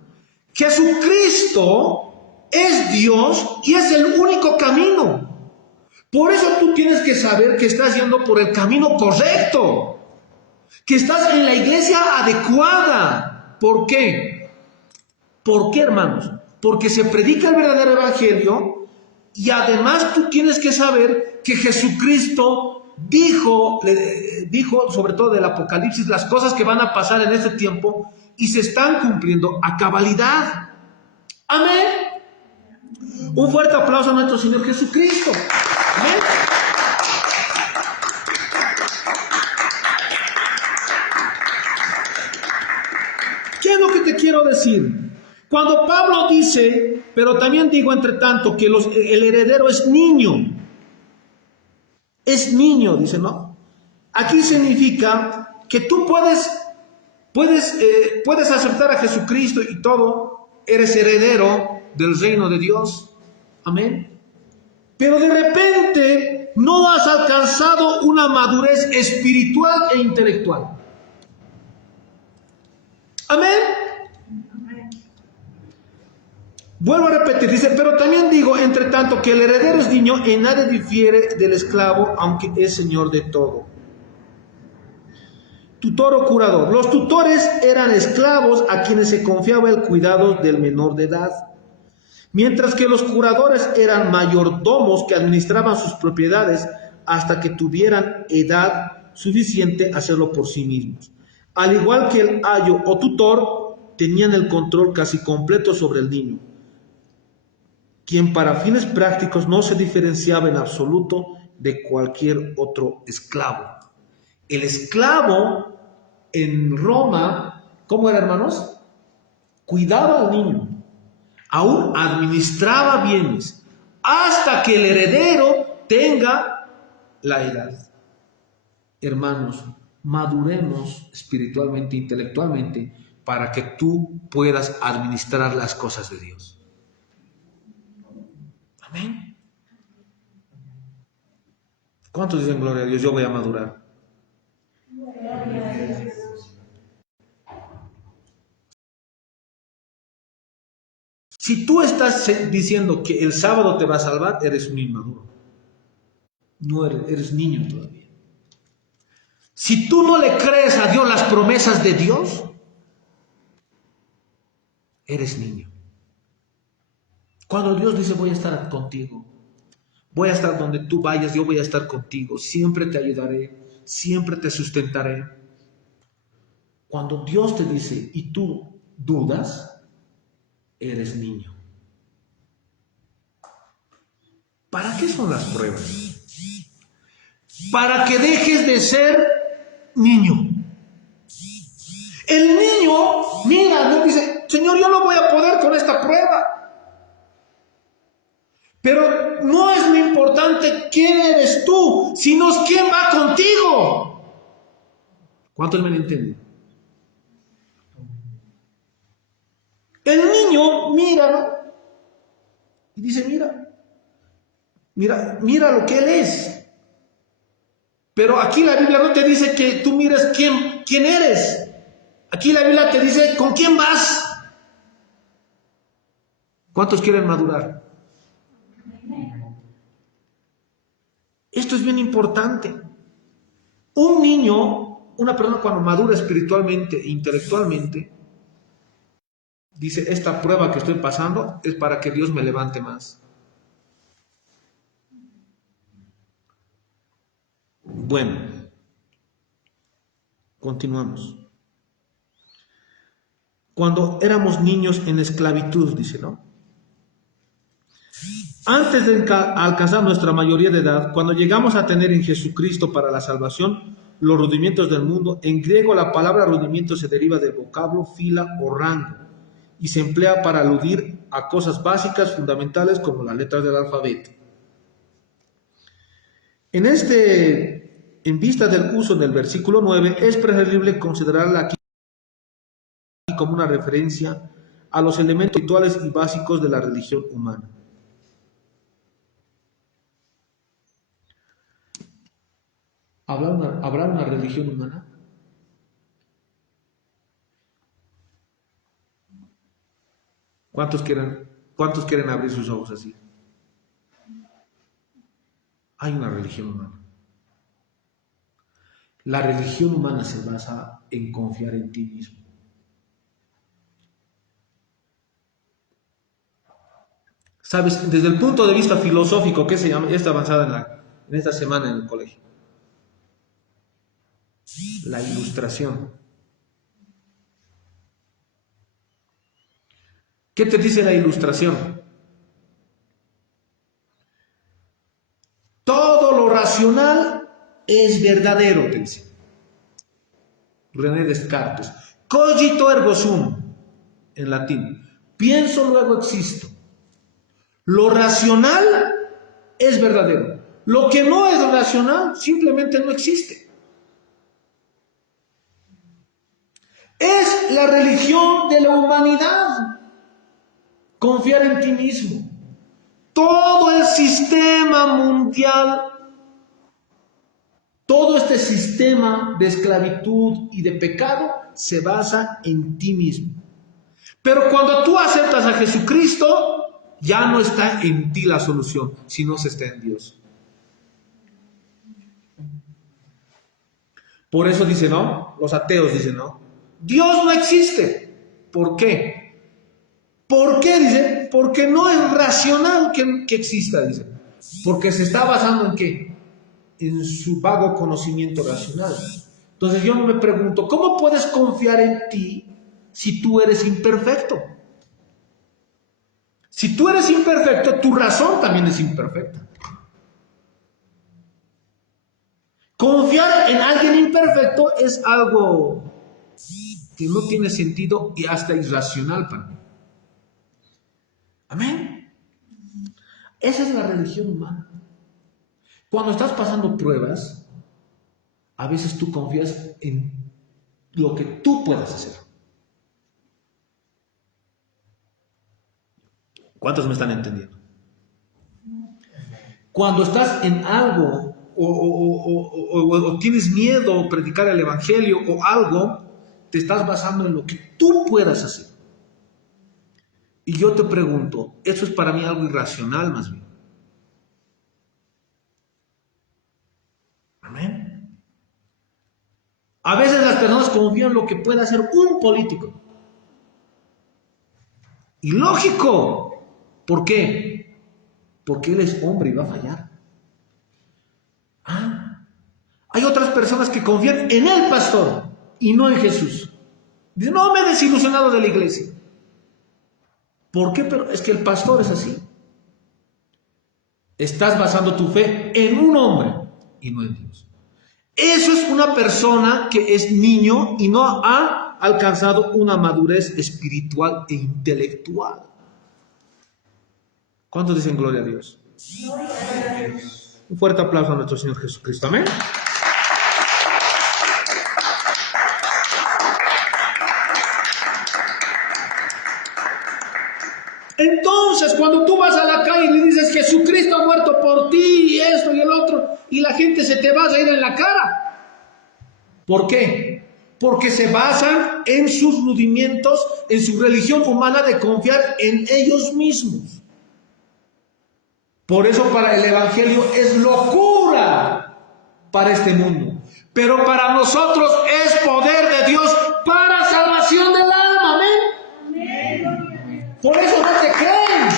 Jesucristo es Dios y es el único camino. Por eso tú tienes que saber que estás yendo por el camino correcto, que estás en la iglesia adecuada. ¿Por qué? ¿Por qué, hermanos? Porque se predica el verdadero evangelio y además tú tienes que saber que Jesucristo dijo, sobre todo del Apocalipsis, las cosas que van a pasar en este tiempo y se están cumpliendo a cabalidad. Amén. Un fuerte aplauso a nuestro Señor Jesucristo. Amén. ¿Qué es lo que te quiero decir? Cuando Pablo dice, pero también digo entre tanto, que el heredero es niño. Es niño, dice, ¿no? Aquí significa que tú puedes aceptar a Jesucristo y todo, eres heredero del reino de Dios. Amén. Pero de repente no has alcanzado una madurez espiritual e intelectual. Amén. Vuelvo a repetir, dice, pero también digo, entre tanto, que el heredero es niño, en nada difiere del esclavo, aunque es señor de todo. Tutor o curador. Los tutores eran esclavos a quienes se confiaba el cuidado del menor de edad, mientras que los curadores eran mayordomos que administraban sus propiedades hasta que tuvieran edad suficiente a hacerlo por sí mismos. Al igual que el ayo o tutor, tenían el control casi completo sobre el niño, quien para fines prácticos no se diferenciaba en absoluto de cualquier otro esclavo. El esclavo en Roma, ¿cómo era, hermanos? Cuidaba al niño, aún administraba bienes, hasta que el heredero tenga la edad. Hermanos, maduremos espiritualmente, intelectualmente, para que tú puedas administrar las cosas de Dios. Amén. ¿Cuántos dicen gloria a Dios? Yo voy a madurar. Si tú estás diciendo que el sábado te va a salvar, eres un inmaduro. No eres niño todavía. Si tú no le crees a Dios las promesas de Dios, eres niño. Cuando Dios dice voy a estar contigo, Voy a estar donde tú vayas, yo voy a estar contigo. Siempre te ayudaré, siempre te sustentaré. Cuando Dios te dice y tú dudas, eres niño. ¿Para qué son las pruebas? Para que dejes de ser niño. El niño, mira, Dios dice, Señor, yo no voy a poder con esta prueba. Pero no es lo importante quién eres tú, sino quién va contigo. ¿Cuántos me entienden? El niño mira, ¿no? Y dice, mira lo que él es. Pero aquí la Biblia no te dice que tú mires quién eres. Aquí la Biblia te dice con quién vas. ¿Cuántos quieren madurar? Esto es bien importante. Un niño, una persona cuando madura espiritualmente e intelectualmente, dice, esta prueba que estoy pasando es para que Dios me levante más. Bueno, continuamos. Cuando éramos niños en esclavitud, dice, ¿no? Antes de alcanzar nuestra mayoría de edad, cuando llegamos a tener en Jesucristo para la salvación los rudimientos del mundo, en griego la palabra rudimiento se deriva del vocablo fila o rango y se emplea para aludir a cosas básicas, fundamentales como las letras del alfabeto. En vista del uso del versículo 9, es preferible considerarla aquí como una referencia a los elementos rituales y básicos de la religión humana. ¿Habrá una religión humana? ¿Cuántos quieren abrir sus ojos así? Hay una religión humana. La religión humana se basa en confiar en ti mismo. ¿Sabes? Desde el punto de vista filosófico, ¿qué se llama? Esta avanzada en esta semana en el colegio. La ilustración. ¿Qué te dice la ilustración? Todo lo racional es verdadero, te dice René Descartes. Cogito ergo sum, en latín. Pienso, luego existo. Lo racional es verdadero. Lo que no es racional simplemente no existe. Es la religión de la humanidad. Confiar en ti mismo. Todo el sistema mundial, todo este sistema de esclavitud y de pecado se basa en ti mismo. Pero cuando tú aceptas a Jesucristo, ya no está en ti la solución, sino se está en Dios. Por eso dice, ¿no? Los ateos dicen, ¿no? Dios no existe. ¿Por qué? ¿Por qué? Dice, porque no es racional que exista, dice. Porque se está basando en ¿qué? En su vago conocimiento racional. Entonces yo me pregunto, ¿cómo puedes confiar en ti si tú eres imperfecto? Si tú eres imperfecto, tu razón también es imperfecta. Confiar en alguien imperfecto es algo que no tiene sentido y hasta irracional para mí. Amén. Esa es la religión humana. Cuando estás pasando pruebas, a veces tú confías en lo que tú puedas hacer. ¿Cuántos me están entendiendo? Cuando estás en algo o tienes miedo a predicar el evangelio o algo, te estás basando en lo que tú puedas hacer. Y yo te pregunto, ¿eso es para mí algo irracional más bien? Amén. A veces las personas confían en lo que puede hacer un político. Y lógico. ¿Por qué? porque él es hombre y va a fallar. Hay otras personas que confían en el pastor y no en Jesús. Dicen, no, me he desilusionado de la iglesia. ¿Por qué? Pero es que el pastor es así. Estás basando tu fe en un hombre y no en Dios. Eso es una persona que es niño y no ha alcanzado una madurez espiritual e intelectual. ¿Cuántos dicen gloria a Dios? Gloria a Dios. Un fuerte aplauso a nuestro Señor Jesucristo. Amén. Entonces, cuando tú vas a la calle y le dices, Jesucristo ha muerto por ti, y esto y el otro, y la gente se te va a ir en la cara. ¿Por qué? Porque se basan en sus rudimientos, en su religión humana de confiar en ellos mismos. Por eso para el Evangelio es locura para este mundo. Pero para nosotros es poder de Dios para salvación del alma. Amén. Por eso no te creen,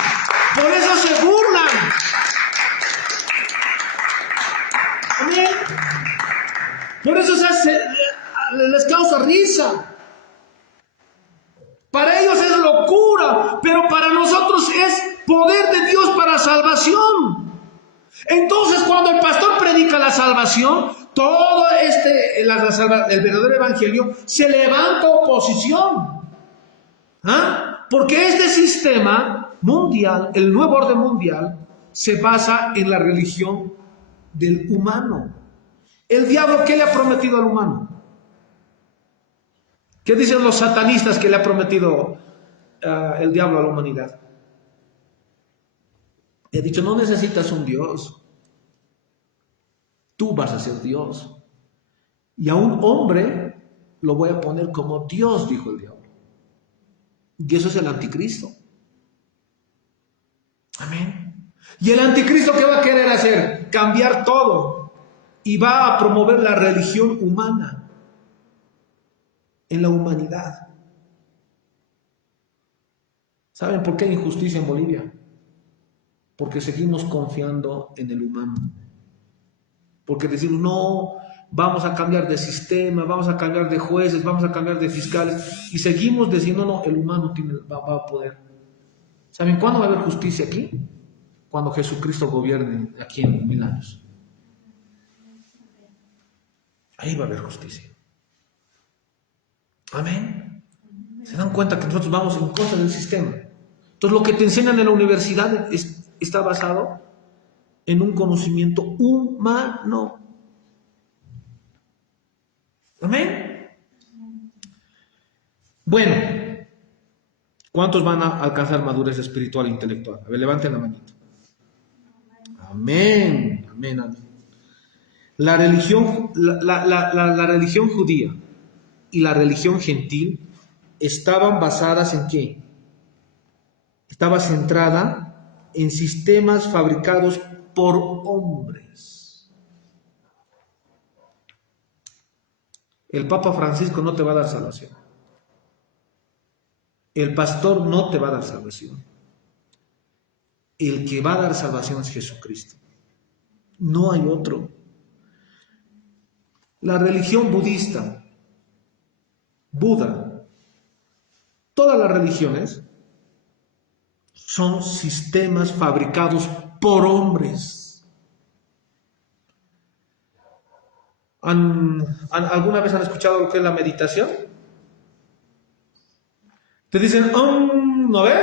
por eso se burlan. ¿Amén? Por eso les causa risa. Para ellos es locura, pero para nosotros es poder de Dios para salvación. Entonces, cuando el pastor predica la salvación, todo el verdadero evangelio, se levanta oposición. Porque este sistema mundial, el nuevo orden mundial, se basa en la religión del humano. El diablo, ¿qué le ha prometido al humano? ¿Qué dicen los satanistas que le ha prometido el diablo a la humanidad? He dicho, no necesitas un Dios. Tú vas a ser Dios. Y a un hombre lo voy a poner como Dios, dijo el diablo. Y eso es el anticristo. Amén. Y el anticristo, ¿qué va a querer hacer? Cambiar todo. Y va a promover la religión humana en la humanidad. ¿Saben por qué hay injusticia en Bolivia? Porque seguimos confiando en el humano. Porque decimos, no, vamos a cambiar de sistema, vamos a cambiar de jueces, vamos a cambiar de fiscales. Y seguimos diciendo, no, el humano va a poder. ¿Saben cuándo va a haber justicia aquí? Cuando Jesucristo gobierne aquí en 1000 años. Ahí va a haber justicia. Amén. ¿Se dan cuenta que nosotros vamos en contra del sistema? Entonces lo que te enseñan en la universidad está basado en un conocimiento humano. Amén. Bueno, ¿cuántos van a alcanzar madurez espiritual e intelectual? A ver, levanten la manita. Amén, amén, amén. La religión judía y la religión gentil estaban basadas en ¿qué? Estaba centrada en sistemas fabricados por hombres. El Papa Francisco no te va a dar salvación. El pastor no te va a dar salvación. El que va a dar salvación es Jesucristo. No hay otro. La religión budista, Buda, todas las religiones son sistemas fabricados por hombres. ¿Alguna vez han escuchado lo que es la meditación? Te dicen, ¿no ve?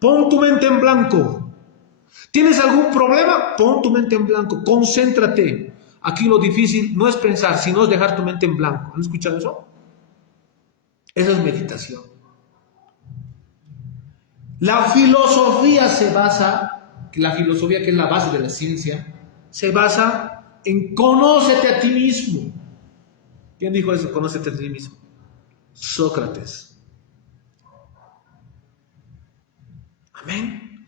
Pon tu mente en blanco. ¿Tienes algún problema? Pon tu mente en blanco, concéntrate. Aquí lo difícil no es pensar, sino es dejar tu mente en blanco. ¿Han escuchado eso? Eso es meditación. La filosofía la filosofía que es la base de la ciencia, se basa en conócete a ti mismo. ¿Quién dijo eso? Conócete a ti mismo. Sócrates. Amén.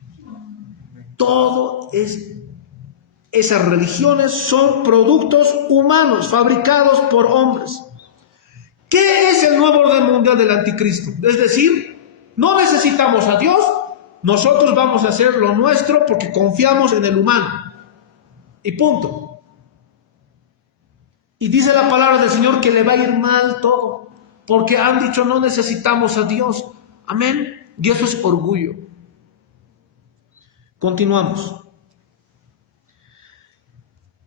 Esas religiones son productos humanos, fabricados por hombres. ¿Qué es el nuevo orden mundial del anticristo? Es decir, no necesitamos a Dios, Nosotros vamos a hacer lo nuestro porque confiamos en el humano. Y punto. Y dice la palabra del Señor que le va a ir mal todo, porque han dicho no necesitamos a Dios. Amén. Y eso es orgullo. Continuamos.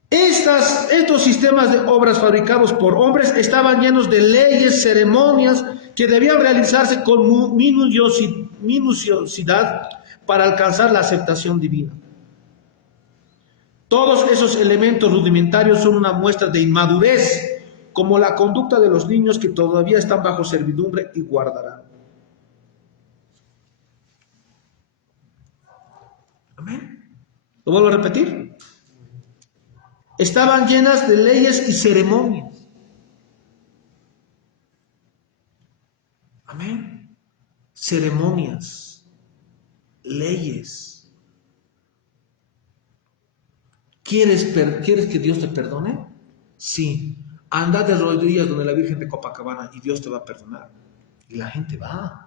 Estos sistemas de obras fabricados por hombres estaban llenos de leyes, ceremonias que debían realizarse con minuciosidad para alcanzar la aceptación divina. Todos esos elementos rudimentarios son una muestra de inmadurez, como la conducta de los niños que todavía están bajo servidumbre y guardarán. Amén. ¿Lo vuelvo a repetir? Estaban llenas de leyes y ceremonias. Amén. Ceremonias, leyes. ¿Quieres que Dios te perdone? Sí. Anda de rodillas donde la Virgen de Copacabana y Dios te va a perdonar. Y la gente va.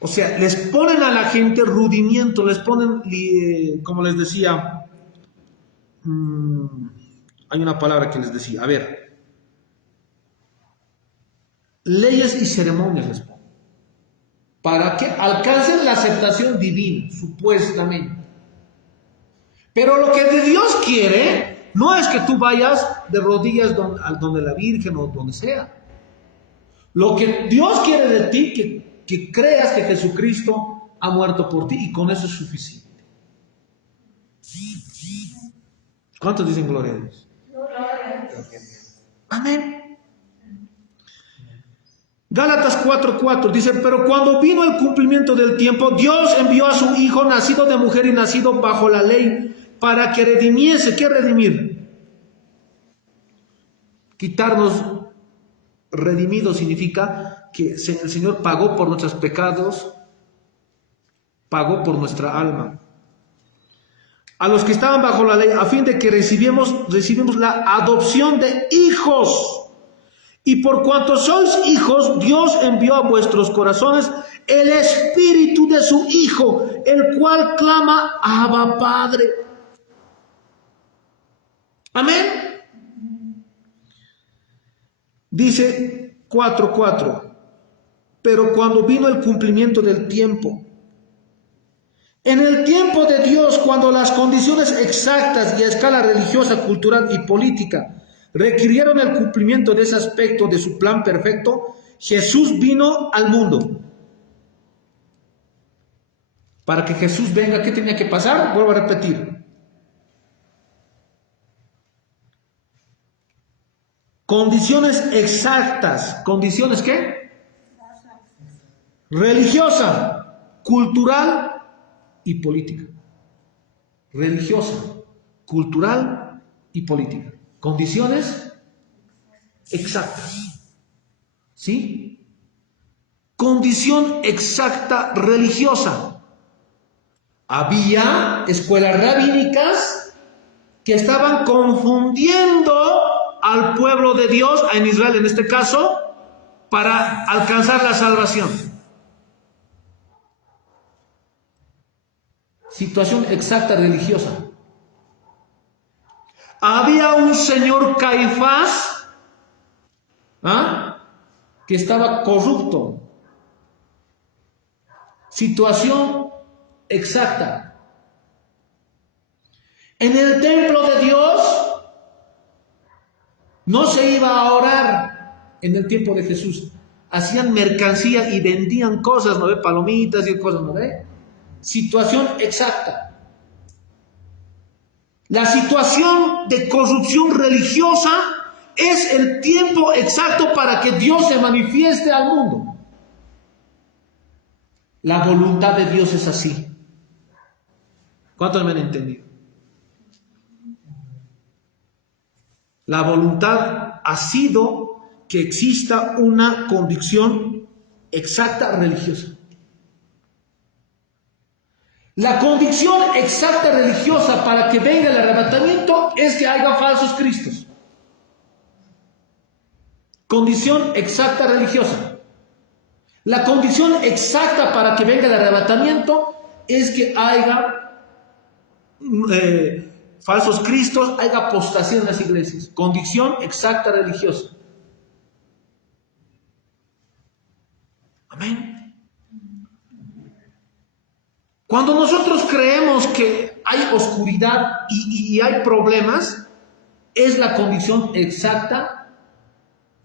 O sea, les ponen a la gente rudimiento, les ponen, como les decía, hay una palabra que les decía, a ver, leyes y ceremonias les ponen, para que alcancen la aceptación divina, supuestamente. Pero lo que de Dios quiere, no es que tú vayas de rodillas donde la Virgen o donde sea. Lo que Dios quiere de ti, que creas que Jesucristo ha muerto por ti y con eso es suficiente. ¿Cuántos dicen gloria a Dios? Amén. Gálatas 4:4 dice, pero cuando vino el cumplimiento del tiempo, Dios envió a su Hijo, nacido de mujer y nacido bajo la ley, para que redimiese. ¿Qué redimir? Quitarnos. Redimido significa que el Señor pagó por nuestros pecados, pagó por nuestra alma. A los que estaban bajo la ley, a fin de que recibimos la adopción de hijos. Y por cuanto sois hijos, Dios envió a vuestros corazones el espíritu de su Hijo, el cual clama, Abba, Padre. Amén. Dice 4:4, pero cuando vino el cumplimiento del tiempo, en el tiempo de Dios, cuando las condiciones exactas y a escala religiosa, cultural y política requirieron el cumplimiento de ese aspecto de su plan perfecto, Jesús vino al mundo. Para que Jesús venga, ¿qué tenía que pasar? Vuelvo a repetir. Condiciones exactas. ¿Condiciones qué? Religiosa, cultural y política. Religiosa, cultural y política. Condiciones exactas. ¿Sí? Condición exacta religiosa. Había escuelas rabínicas que estaban confundiendo al pueblo de Dios, en Israel en este caso, para alcanzar la salvación. Situación exacta religiosa. Había un señor Caifás que estaba corrupto. Situación exacta. En el templo de Dios no se iba a orar en el tiempo de Jesús. Hacían mercancía y vendían cosas, ¿no ve? Palomitas y cosas, ¿no ve? Situación exacta. La situación de corrupción religiosa es el tiempo exacto para que Dios se manifieste al mundo. La voluntad de Dios es así. ¿Cuántos me han entendido? La voluntad ha sido que exista una convicción exacta religiosa. La convicción exacta religiosa para que venga el arrebatamiento es que haya falsos cristos. Condición exacta religiosa. La condición exacta para que venga el arrebatamiento es que haya falsos cristos, haya apostasía en las iglesias. Condición exacta religiosa. Amén. Cuando nosotros creemos que hay oscuridad y hay problemas, es la condición exacta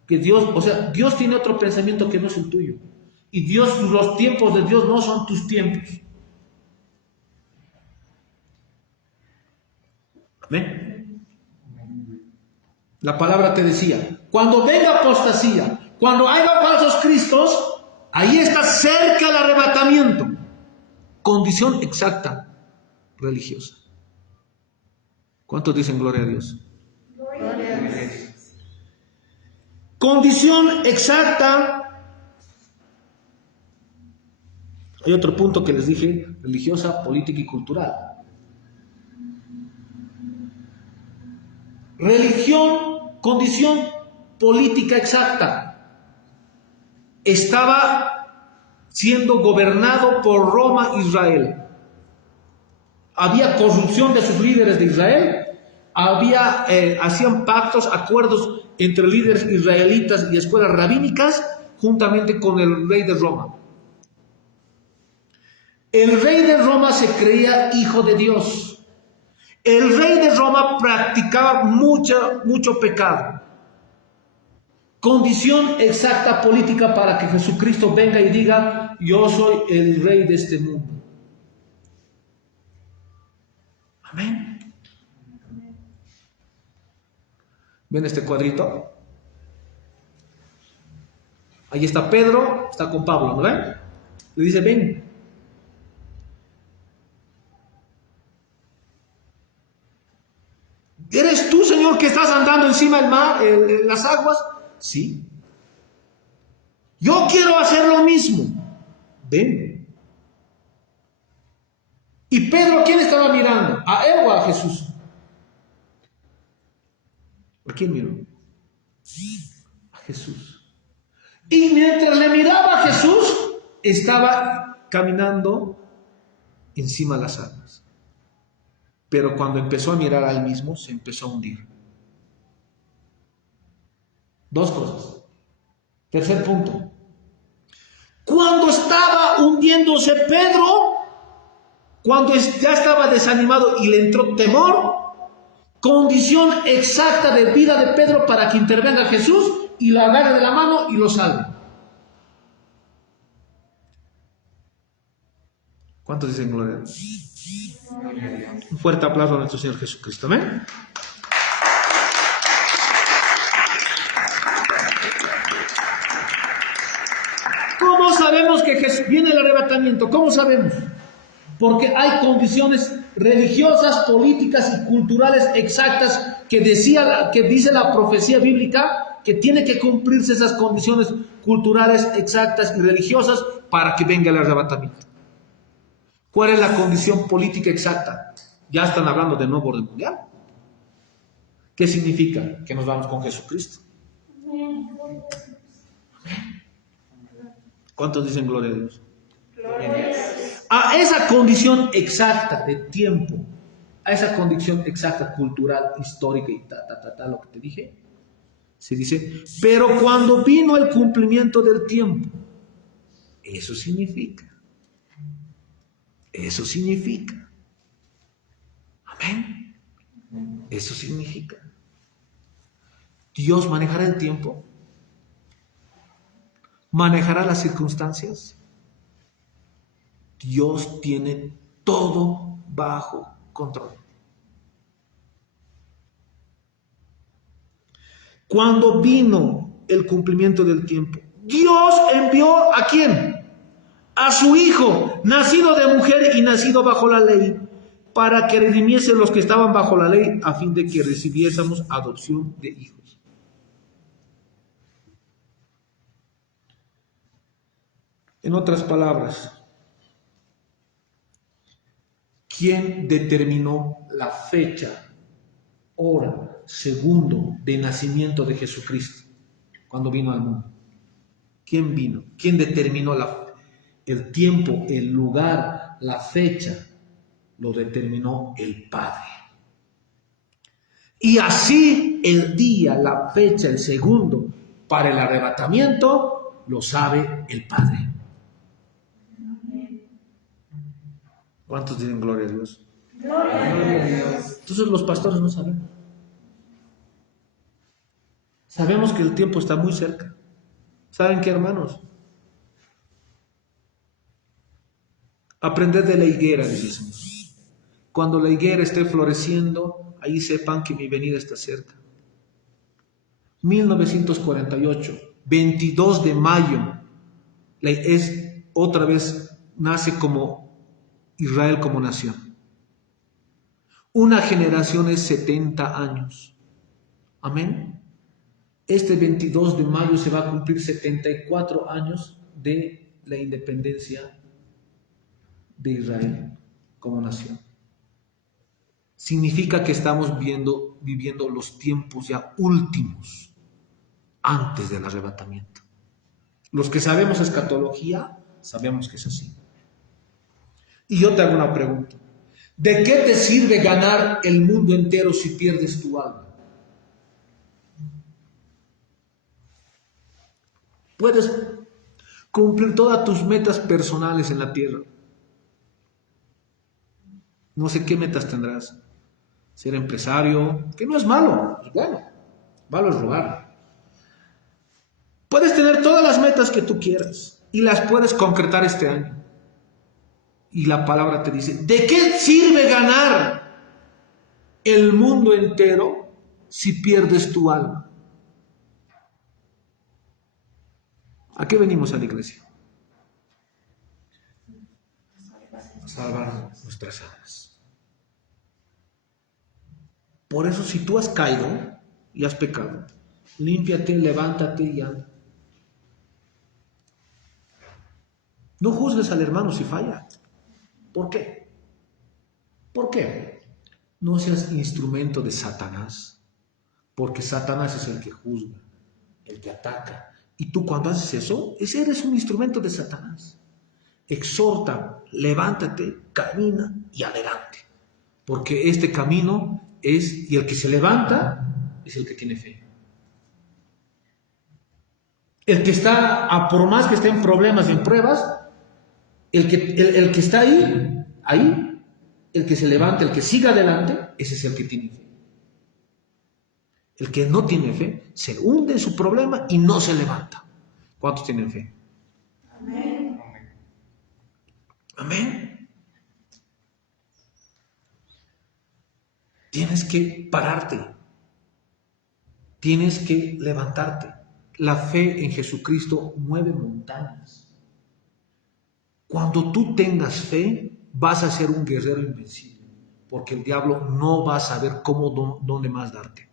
que Dios, o sea, Dios tiene otro pensamiento que no es el tuyo. Y Dios, los tiempos de Dios no son tus tiempos. Amén. La palabra te decía, cuando venga apostasía, cuando haya falsos cristos, ahí está cerca el arrebatamiento. Condición exacta religiosa. ¿Cuántos dicen gloria a Dios? Gloria a Dios. Condición exacta. Hay otro punto que les dije, religiosa, política y cultural. Religión, condición política exacta. Estaba siendo gobernado por Roma, Israel. Había corrupción de sus líderes de Israel. Hacían pactos, acuerdos entre líderes israelitas y escuelas rabínicas, juntamente con el rey de Roma. El rey de Roma se creía hijo de Dios. El rey de Roma practicaba mucho pecado. Condición exacta política para que Jesucristo venga y diga, yo soy el rey de este mundo. Amén. ¿Ven este cuadrito? Ahí está Pedro, está con Pablo, ¿no ven? Le dice, ven. ¿Eres tú, Señor, que estás andando encima del mar, las aguas? Sí. Yo quiero hacer lo mismo. Ven. ¿Y Pedro a quién estaba mirando? ¿A él o a Jesús? ¿A quién miró? A Jesús. Y mientras le miraba a Jesús, estaba caminando encima de las aguas. Pero cuando empezó a mirar a él mismo, se empezó a hundir. Dos cosas. Tercer punto. Cuando estaba hundiéndose Pedro, cuando ya estaba desanimado y le entró temor, condición exacta de vida de Pedro para que intervenga Jesús y lo agarre de la mano y lo salve. ¿Cuántos dicen gloria a Dios? Un fuerte aplauso a nuestro Señor Jesucristo. ¿Amén? ¿Cómo sabemos que viene el arrebatamiento? ¿Cómo sabemos? Porque hay condiciones religiosas, políticas y culturales exactas que dice la profecía bíblica que tiene que cumplirse esas condiciones culturales exactas y religiosas para que venga el arrebatamiento. ¿Cuál es la condición política exacta? Ya están hablando de nuevo orden mundial. ¿Qué significa? Que nos vamos con Jesucristo. ¿Cuántos dicen gloria a Dios? Gloria a Dios. A esa condición exacta de tiempo, a esa condición exacta cultural, histórica y lo que te dije, se dice, pero cuando vino el cumplimiento del tiempo, eso significa. Eso significa. Amén. Eso significa. Dios manejará el tiempo. Manejará las circunstancias. Dios tiene todo bajo control. Cuando vino el cumplimiento del tiempo, Dios envió ¿a quién? A su Hijo, nacido de mujer y nacido bajo la ley, para que redimiese los que estaban bajo la ley, a fin de que recibiésemos adopción de hijos. En otras palabras, ¿quién determinó la fecha, hora, segundo de nacimiento de Jesucristo cuando vino al mundo? ¿Quién vino? ¿Quién determinó el tiempo, el lugar, la fecha? Lo determinó el Padre. Y así el día, la fecha, el segundo para el arrebatamiento lo sabe el Padre. ¿Cuántos dicen gloria a Dios? Gloria a Dios. Entonces los pastores no saben. Sabemos que el tiempo está muy cerca. ¿Saben qué, hermanos? Aprended de la higuera, dice el Señor. Cuando la higuera esté floreciendo, ahí sepan que mi venida está cerca. 1948, 22 de mayo, otra vez nace como Israel como nación. Una generación es 70 años. Amén. Este 22 de mayo se va a cumplir 74 años de la independencia de Israel como nación. Significa que estamos viviendo los tiempos ya últimos antes del arrebatamiento. Los que sabemos escatología, sabemos que es así. Y yo te hago una pregunta. ¿De qué te sirve ganar el mundo entero si pierdes tu alma? Puedes cumplir todas tus metas personales en la tierra. No sé qué metas tendrás. Ser empresario, que no es malo, es bueno. Malo es robar. Puedes tener todas las metas que tú quieras y las puedes concretar este año. Y la palabra te dice, ¿de qué sirve ganar el mundo entero si pierdes tu alma? ¿A qué venimos a la iglesia? A salvar nuestras almas. Por eso, si tú has caído y has pecado, límpiate, levántate y anda. No juzgues al hermano si falla. ¿Por qué? ¿Por qué? No seas instrumento de Satanás, porque Satanás es el que juzga, el que ataca. Y tú cuando haces eso, eres un instrumento de Satanás. Exhorta, levántate, camina y adelante. Porque este camino y el que se levanta, es el que tiene fe. El que está, por más que esté en problemas, en pruebas, el que está ahí, el que se levanta, el que siga adelante, ese es el que tiene fe. El que no tiene fe se hunde en su problema y no se levanta. ¿Cuántos tienen fe? Amén. Amén. Tienes que pararte. Tienes que levantarte. La fe en Jesucristo mueve montañas. Cuando tú tengas fe, vas a ser un guerrero invencible, porque el diablo no va a saber dónde más darte.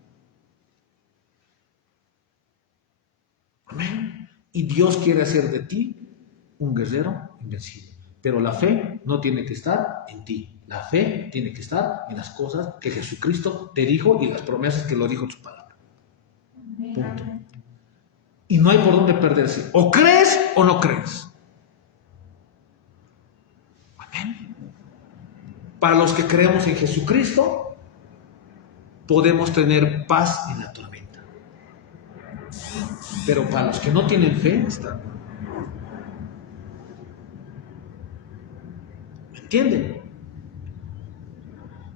Amén. Y Dios quiere hacer de ti un guerrero invencible. Pero la fe no tiene que estar en ti. La fe tiene que estar en las cosas que Jesucristo te dijo y las promesas que lo dijo en su palabra. Punto. Y no hay por dónde perderse. O crees o no crees. Amén. Para los que creemos en Jesucristo, podemos tener paz en la tormenta. Pero para los que no tienen fe, está. ¿Me entienden?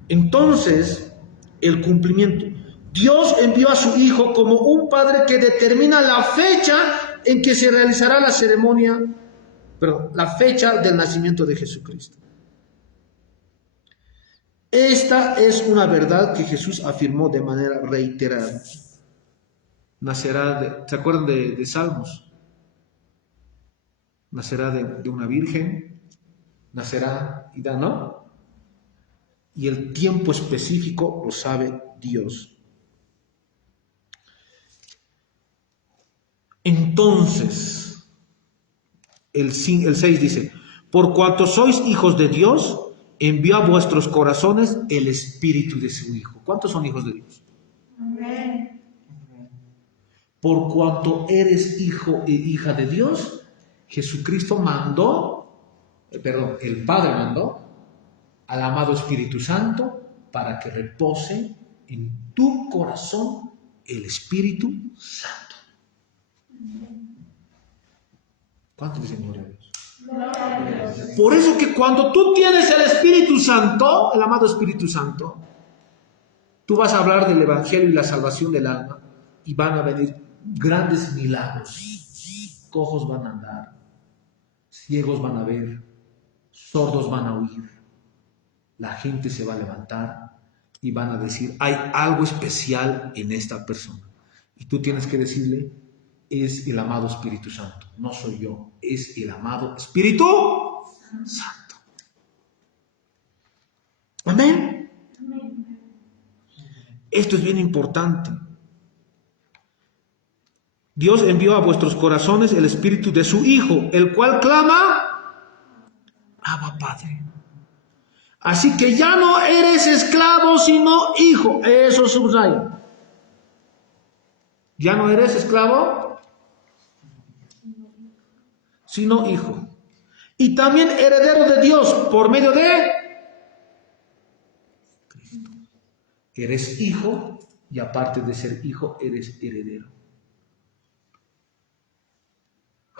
Entonces, el cumplimiento. Dios envió a su Hijo como un padre que determina la fecha en que se realizará la ceremonia, la fecha del nacimiento de Jesucristo. Esta es una verdad que Jesús afirmó de manera reiterada. Nacerá ¿se acuerdan de Salmos? Nacerá de una virgen, nacerá y ¿no? Y el tiempo específico lo sabe Dios. Entonces, el 6 dice, por cuanto sois hijos de Dios, envió a vuestros corazones el espíritu de su Hijo. ¿Cuántos son hijos de Dios? Amén. por cuanto eres hijo e hija de Dios, Jesucristo el Padre mandó al amado Espíritu Santo para que repose en tu corazón el Espíritu Santo. ¿Cuánto dicen gloria a Dios? Por eso que cuando tú tienes el Espíritu Santo, el amado Espíritu Santo, tú vas a hablar del Evangelio y la salvación del alma y van a venir grandes milagros. Cojos van a andar, ciegos van a ver, sordos van a oír. La gente se va a levantar y van a decir, hay algo especial en esta persona. Y tú tienes que decirle, es el amado Espíritu Santo. No soy yo, es el amado Espíritu Santo. Amén. Esto es bien importante. Dios envió a vuestros corazones el Espíritu de su Hijo, el cual clama, Abba Padre. Así que ya no eres esclavo, sino hijo. Eso subraya. Ya no eres esclavo, sino hijo. Y también heredero de Dios por medio de Cristo. Eres hijo y aparte de ser hijo, eres heredero.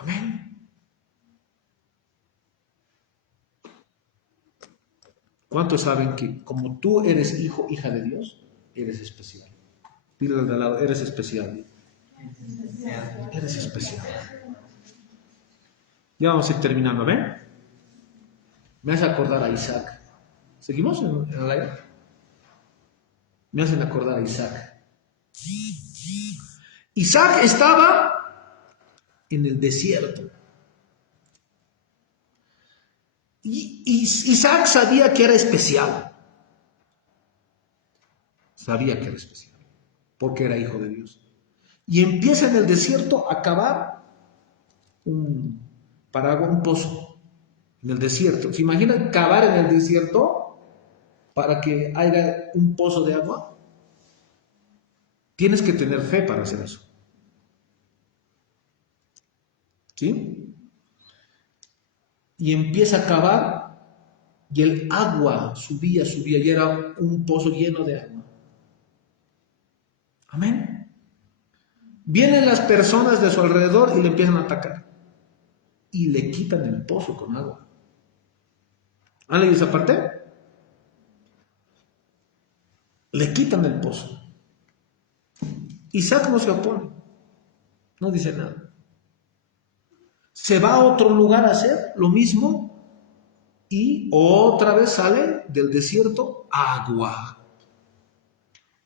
Amén. ¿Cuántos saben que como tú eres hijo, hija de Dios, eres especial? Dile al de al lado, eres especial. Eres especial. Ya vamos a ir terminando, ¿ven? Me hace acordar a Isaac. ¿Seguimos en el aire? Me hacen acordar a Isaac. Isaac estaba en el desierto. Y Isaac sabía que era especial. Sabía que era especial. Porque era hijo de Dios. Y empieza en el desierto a cavar un pozo. En el desierto. ¿Se imaginan cavar en el desierto para que haya un pozo de agua? Tienes que tener fe para hacer eso. ¿Sí? Y empieza a cavar y el agua subía y era un pozo lleno de agua. Amén. Vienen las personas de su alrededor y le empiezan a atacar y le quitan el pozo con agua. ¿Han leído esa parte? Le quitan el pozo. Isaac no se opone, no dice nada. Se va a otro lugar a hacer lo mismo y otra vez sale del desierto agua.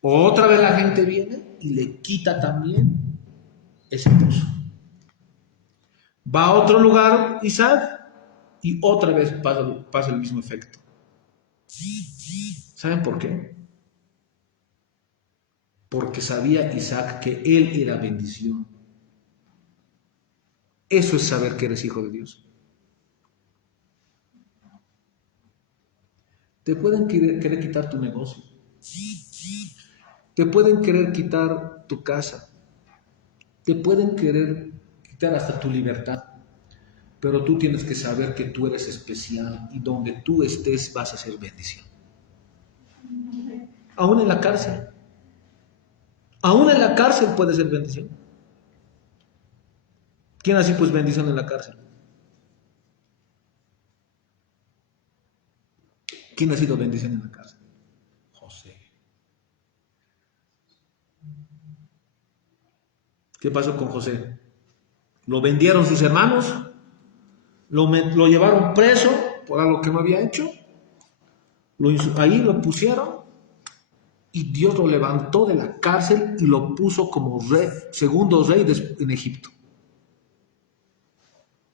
Otra vez la gente viene y le quita también ese pozo. Va a otro lugar Isaac y otra vez pasa el mismo efecto. ¿Saben por qué? Porque sabía Isaac que él era bendición. Eso es saber que eres hijo de Dios. Te pueden querer quitar tu negocio. Te pueden querer quitar tu casa. Te pueden querer quitar hasta tu libertad. Pero tú tienes que saber que tú eres especial y donde tú estés vas a ser bendición. Aún en la cárcel. Aún en la cárcel puede ser bendición. ¿Quién así pues bendición en la cárcel? ¿Quién ha sido bendición en la cárcel? José. ¿Qué pasó con José? Lo vendieron sus hermanos, lo llevaron preso por algo que no había hecho, ahí lo pusieron y Dios lo levantó de la cárcel y lo puso como rey, segundo rey en Egipto.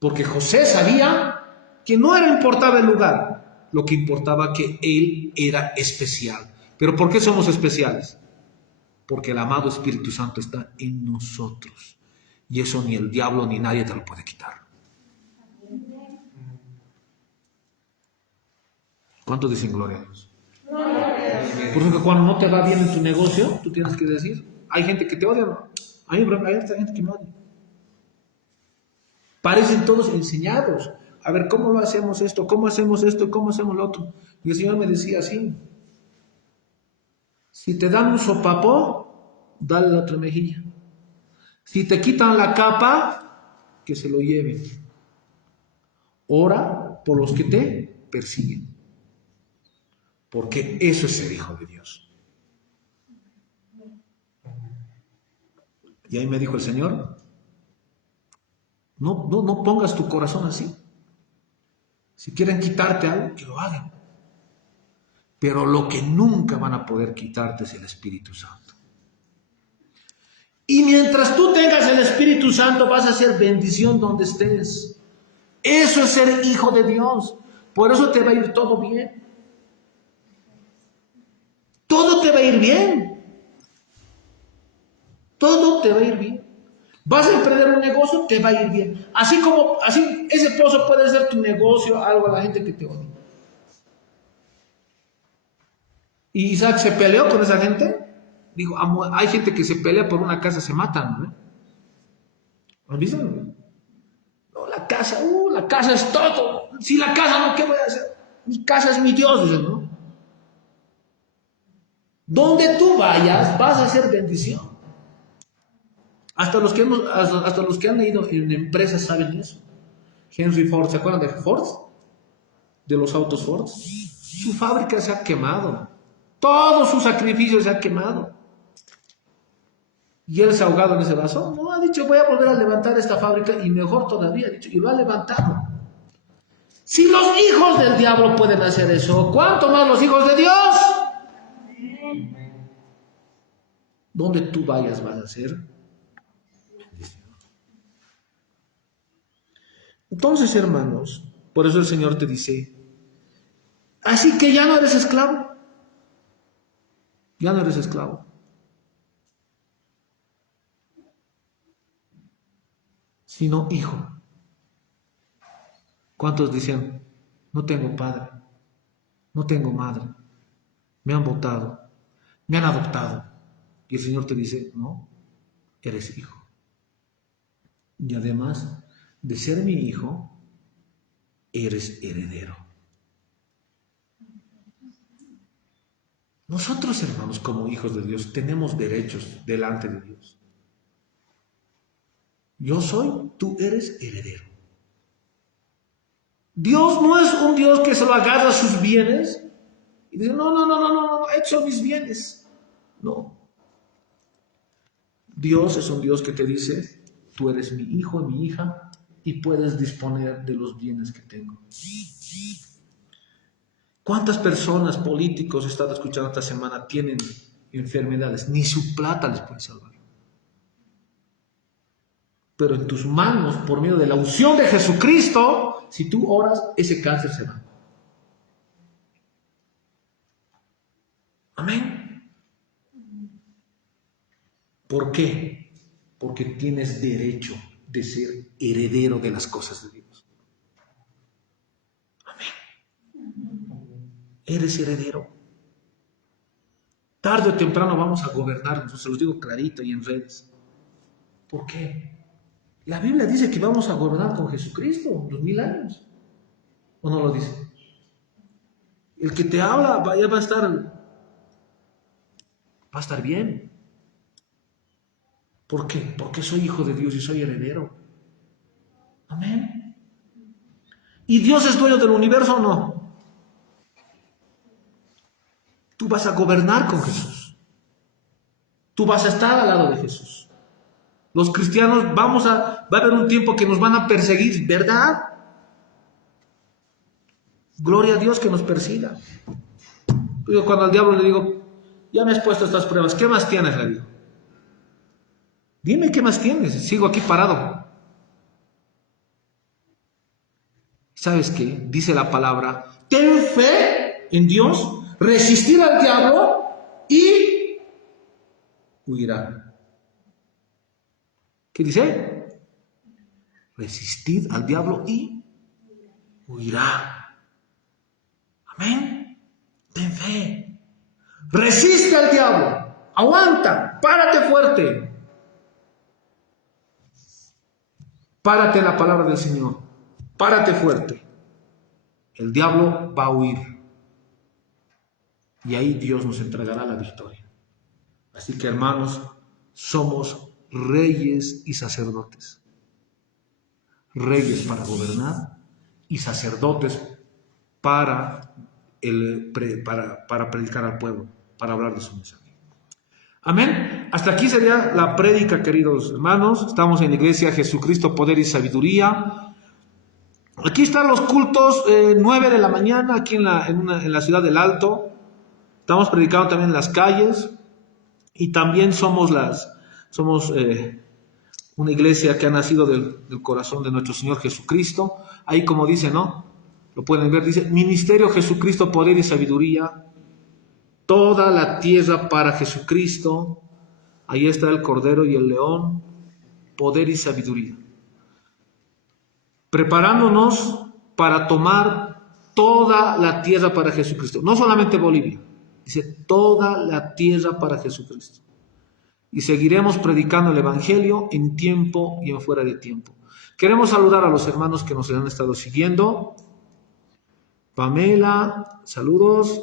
Porque José sabía que no era importaba el lugar, lo que importaba que él era especial. ¿Pero por qué somos especiales? Porque el amado Espíritu Santo está en nosotros. Y eso ni el diablo ni nadie te lo puede quitar. ¿Cuántos dicen gloria a Dios? Por eso que cuando no te va bien en tu negocio, tú tienes que decir, hay gente que te odia, ¿no? Hay harta gente que me odia. Parecen todos enseñados. A ver, ¿cómo lo hacemos esto? ¿Cómo hacemos esto? ¿Cómo hacemos lo otro? Y el Señor me decía así: si te dan un sopapo, dale la otra mejilla. Si te quitan la capa, que se lo lleven. Ora por los que te persiguen. Porque eso es ser hijo de Dios. Y ahí me dijo el Señor: no pongas tu corazón así. Si quieren quitarte algo, que lo hagan. Pero lo que nunca van a poder quitarte es el Espíritu Santo. Y mientras tú tengas el Espíritu Santo, vas a ser bendición donde estés. Eso es ser hijo de Dios. Por eso te va a ir todo bien. Todo te va a ir bien. Todo te va a ir bien. Vas a emprender un negocio, te va a ir bien. Así ese pozo puede ser tu negocio, algo a la gente que te odia. Y Isaac se peleó con esa gente. Dijo, hay gente que se pelea por una casa, se matan, ¿no? ¿Has visto? No, la casa es todo. Si la casa no, ¿qué voy a hacer? Mi casa es mi Dios, dice, ¿no? Donde tú vayas, vas a hacer bendición. Hasta los que han leído en empresas saben eso. Henry Ford, ¿se acuerdan de Ford? De los autos Ford. Su fábrica se ha quemado. Todo su sacrificio se ha quemado. Y él se ha ahogado en ese vaso. No, ha dicho, voy a volver a levantar esta fábrica, y mejor todavía, ha dicho, y lo ha levantado. Si los hijos del diablo pueden hacer eso, ¿cuánto más los hijos de Dios? Donde tú vayas vas a ser. Entonces, hermanos, por eso el Señor te dice, así que ya no eres esclavo. Ya no eres esclavo. Sino hijo. ¿Cuántos dicen, no tengo padre, no tengo madre, me han votado, me han adoptado? Y el Señor te dice, no, eres hijo. Y además de ser mi hijo, eres heredero. Nosotros, hermanos, como hijos de Dios, tenemos derechos delante de Dios. Yo soy, tú eres heredero. Dios no es un Dios que se lo agarra a sus bienes y dice, no, estos son mis bienes. No. Dios es un Dios que te dice, tú eres mi hijo, mi hija, y puedes disponer de los bienes que tengo. ¿Cuántas personas, políticos, he estado escuchando esta semana, tienen enfermedades? Ni su plata les puede salvar. Pero en tus manos, por medio de la unción de Jesucristo, si tú oras, ese cáncer se va. Amén. ¿Por qué? Porque tienes derecho de ser heredero de las cosas de Dios. Amén. Eres heredero. Tarde o temprano vamos a gobernarnos, se los digo clarito y en redes. ¿Por qué? La Biblia dice que vamos a gobernar con Jesucristo los 1000 años. ¿O no lo dice? El que te habla ya va a estar bien. ¿Por qué? Porque soy hijo de Dios y soy heredero. Amén. ¿Y Dios es dueño del universo o no? Tú vas a gobernar con Jesús. Tú vas a estar al lado de Jesús. Los cristianos va a haber un tiempo que nos van a perseguir, ¿verdad? Gloria a Dios que nos persiga. Yo cuando al diablo le digo, ya me has puesto estas pruebas, ¿qué más tienes? Le digo. Dime qué más tienes, sigo aquí parado. ¿Sabes qué? Dice la palabra, ten fe en Dios, resistir al diablo y huirá. ¿Qué dice? Resistid al diablo y huirá. Amén. Ten fe. Resiste al diablo. Aguanta. Párate fuerte. Párate en la palabra del Señor. Párate fuerte. El diablo va a huir. Y ahí Dios nos entregará la victoria. Así que, hermanos, somos reyes y sacerdotes. Reyes para gobernar y sacerdotes para predicar al pueblo, para hablar de su mensaje. Amén. Hasta aquí sería la prédica, queridos hermanos. Estamos en la iglesia Jesucristo, Poder y Sabiduría. Aquí están los cultos, 9 de la mañana, aquí en la ciudad del Alto. Estamos predicando también en las calles. Y también somos una iglesia que ha nacido del corazón de nuestro Señor Jesucristo. Ahí, como dice, ¿no? Lo pueden ver, dice: Ministerio Jesucristo, Poder y Sabiduría. Toda la tierra para Jesucristo. Ahí está el Cordero y el León. Poder y sabiduría. Preparándonos para tomar toda la tierra para Jesucristo. No solamente Bolivia. Dice: toda la tierra para Jesucristo. Y seguiremos predicando el Evangelio en tiempo y en fuera de tiempo. Queremos saludar a los hermanos que nos han estado siguiendo. Pamela, saludos.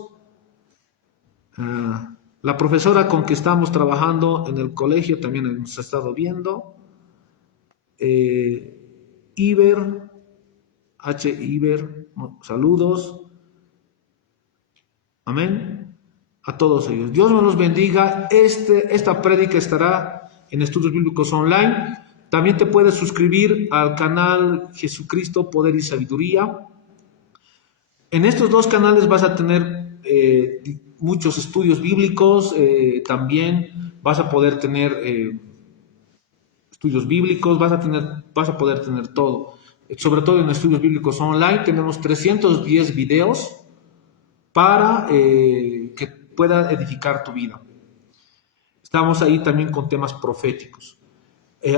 La profesora con que estamos trabajando en el colegio también nos ha estado viendo. Iber, saludos. Amén. A todos ellos. Dios nos los bendiga. Esta prédica estará en Estudios Bíblicos Online. También te puedes suscribir al canal Jesucristo, Poder y Sabiduría. En estos dos canales vas a tener muchos estudios bíblicos. También vas a poder tener estudios bíblicos. Vas a poder tener todo. Sobre todo en Estudios Bíblicos Online tenemos 310 videos para que pueda edificar tu vida. Estamos ahí también con temas proféticos.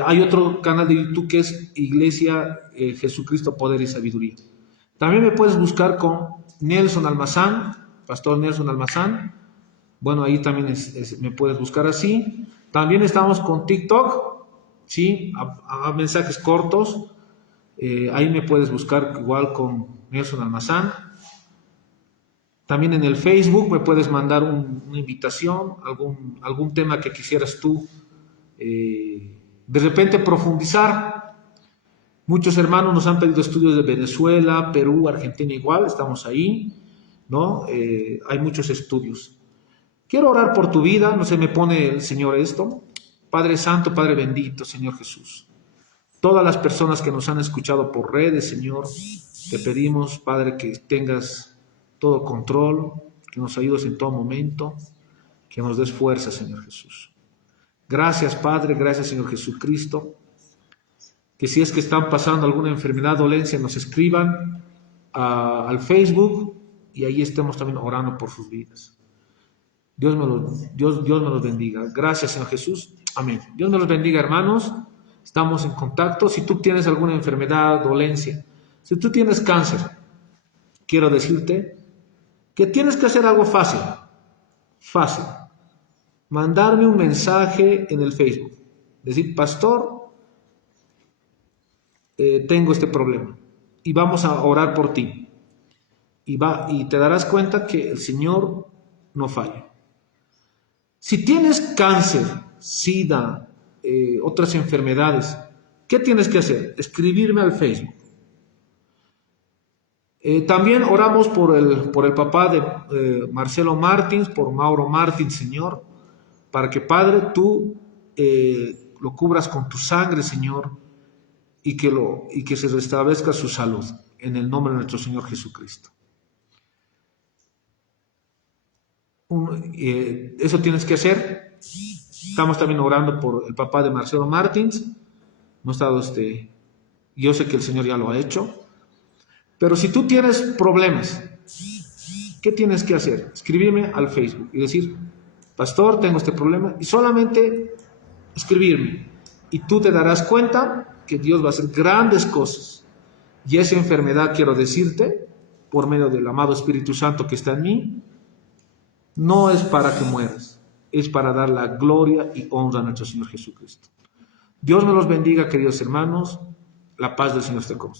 Hay otro canal de YouTube que es Iglesia Jesucristo, Poder y Sabiduría. También me puedes buscar con Nelson Almazán, Pastor Nelson Almazán. Bueno, ahí también me puedes buscar así. También estamos con TikTok, ¿sí? A mensajes cortos. Ahí me puedes buscar igual con Nelson Almazán. También en el Facebook me puedes mandar una invitación, algún tema que quisieras tú de repente profundizar. Muchos hermanos nos han pedido estudios de Venezuela, Perú, Argentina igual, estamos ahí, ¿no? Hay muchos estudios. Quiero orar por tu vida, no se me pone el Señor esto. Padre Santo, Padre bendito, Señor Jesús. Todas las personas que nos han escuchado por redes, Señor, te pedimos, Padre, que tengas todo control, que nos ayudes en todo momento, que nos des fuerza, Señor Jesús. Gracias, Padre, gracias, Señor Jesucristo. Que si es que están pasando alguna enfermedad, dolencia, nos escriban al Facebook y ahí estemos también orando por sus vidas. Dios me los bendiga. Gracias, Señor Jesús. Amén. Dios me los bendiga, hermanos. Estamos en contacto. Si tú tienes alguna enfermedad, dolencia, si tú tienes cáncer, quiero decirte que tienes que hacer algo fácil. Fácil. Mandarme un mensaje en el Facebook. Decir: pastor, tengo este problema y vamos a orar por ti. Y te darás cuenta que el Señor no falla. Si tienes cáncer, SIDA, otras enfermedades, ¿qué tienes que hacer? Escribirme al Facebook. También oramos por el papá de Marcelo Martins, por Mauro Martins, Señor, para que, Padre, tú lo cubras con tu sangre, Señor, y que se restablezca su salud, en el nombre de nuestro Señor Jesucristo. Eso tienes que hacer. Estamos también orando por el papá de Marcelo Martins. No ha estado yo sé que el Señor ya lo ha hecho. Pero si tú tienes problemas, ¿qué tienes que hacer? Escribirme al Facebook y decir: pastor, tengo este problema, y solamente escribirme. Y tú te darás cuenta que Dios va a hacer grandes cosas. Y esa enfermedad, quiero decirte, por medio del amado Espíritu Santo que está en mí, no es para que mueras, es para dar la gloria y honra a nuestro Señor Jesucristo. Dios me los bendiga, queridos hermanos. La paz del Señor esté con ustedes.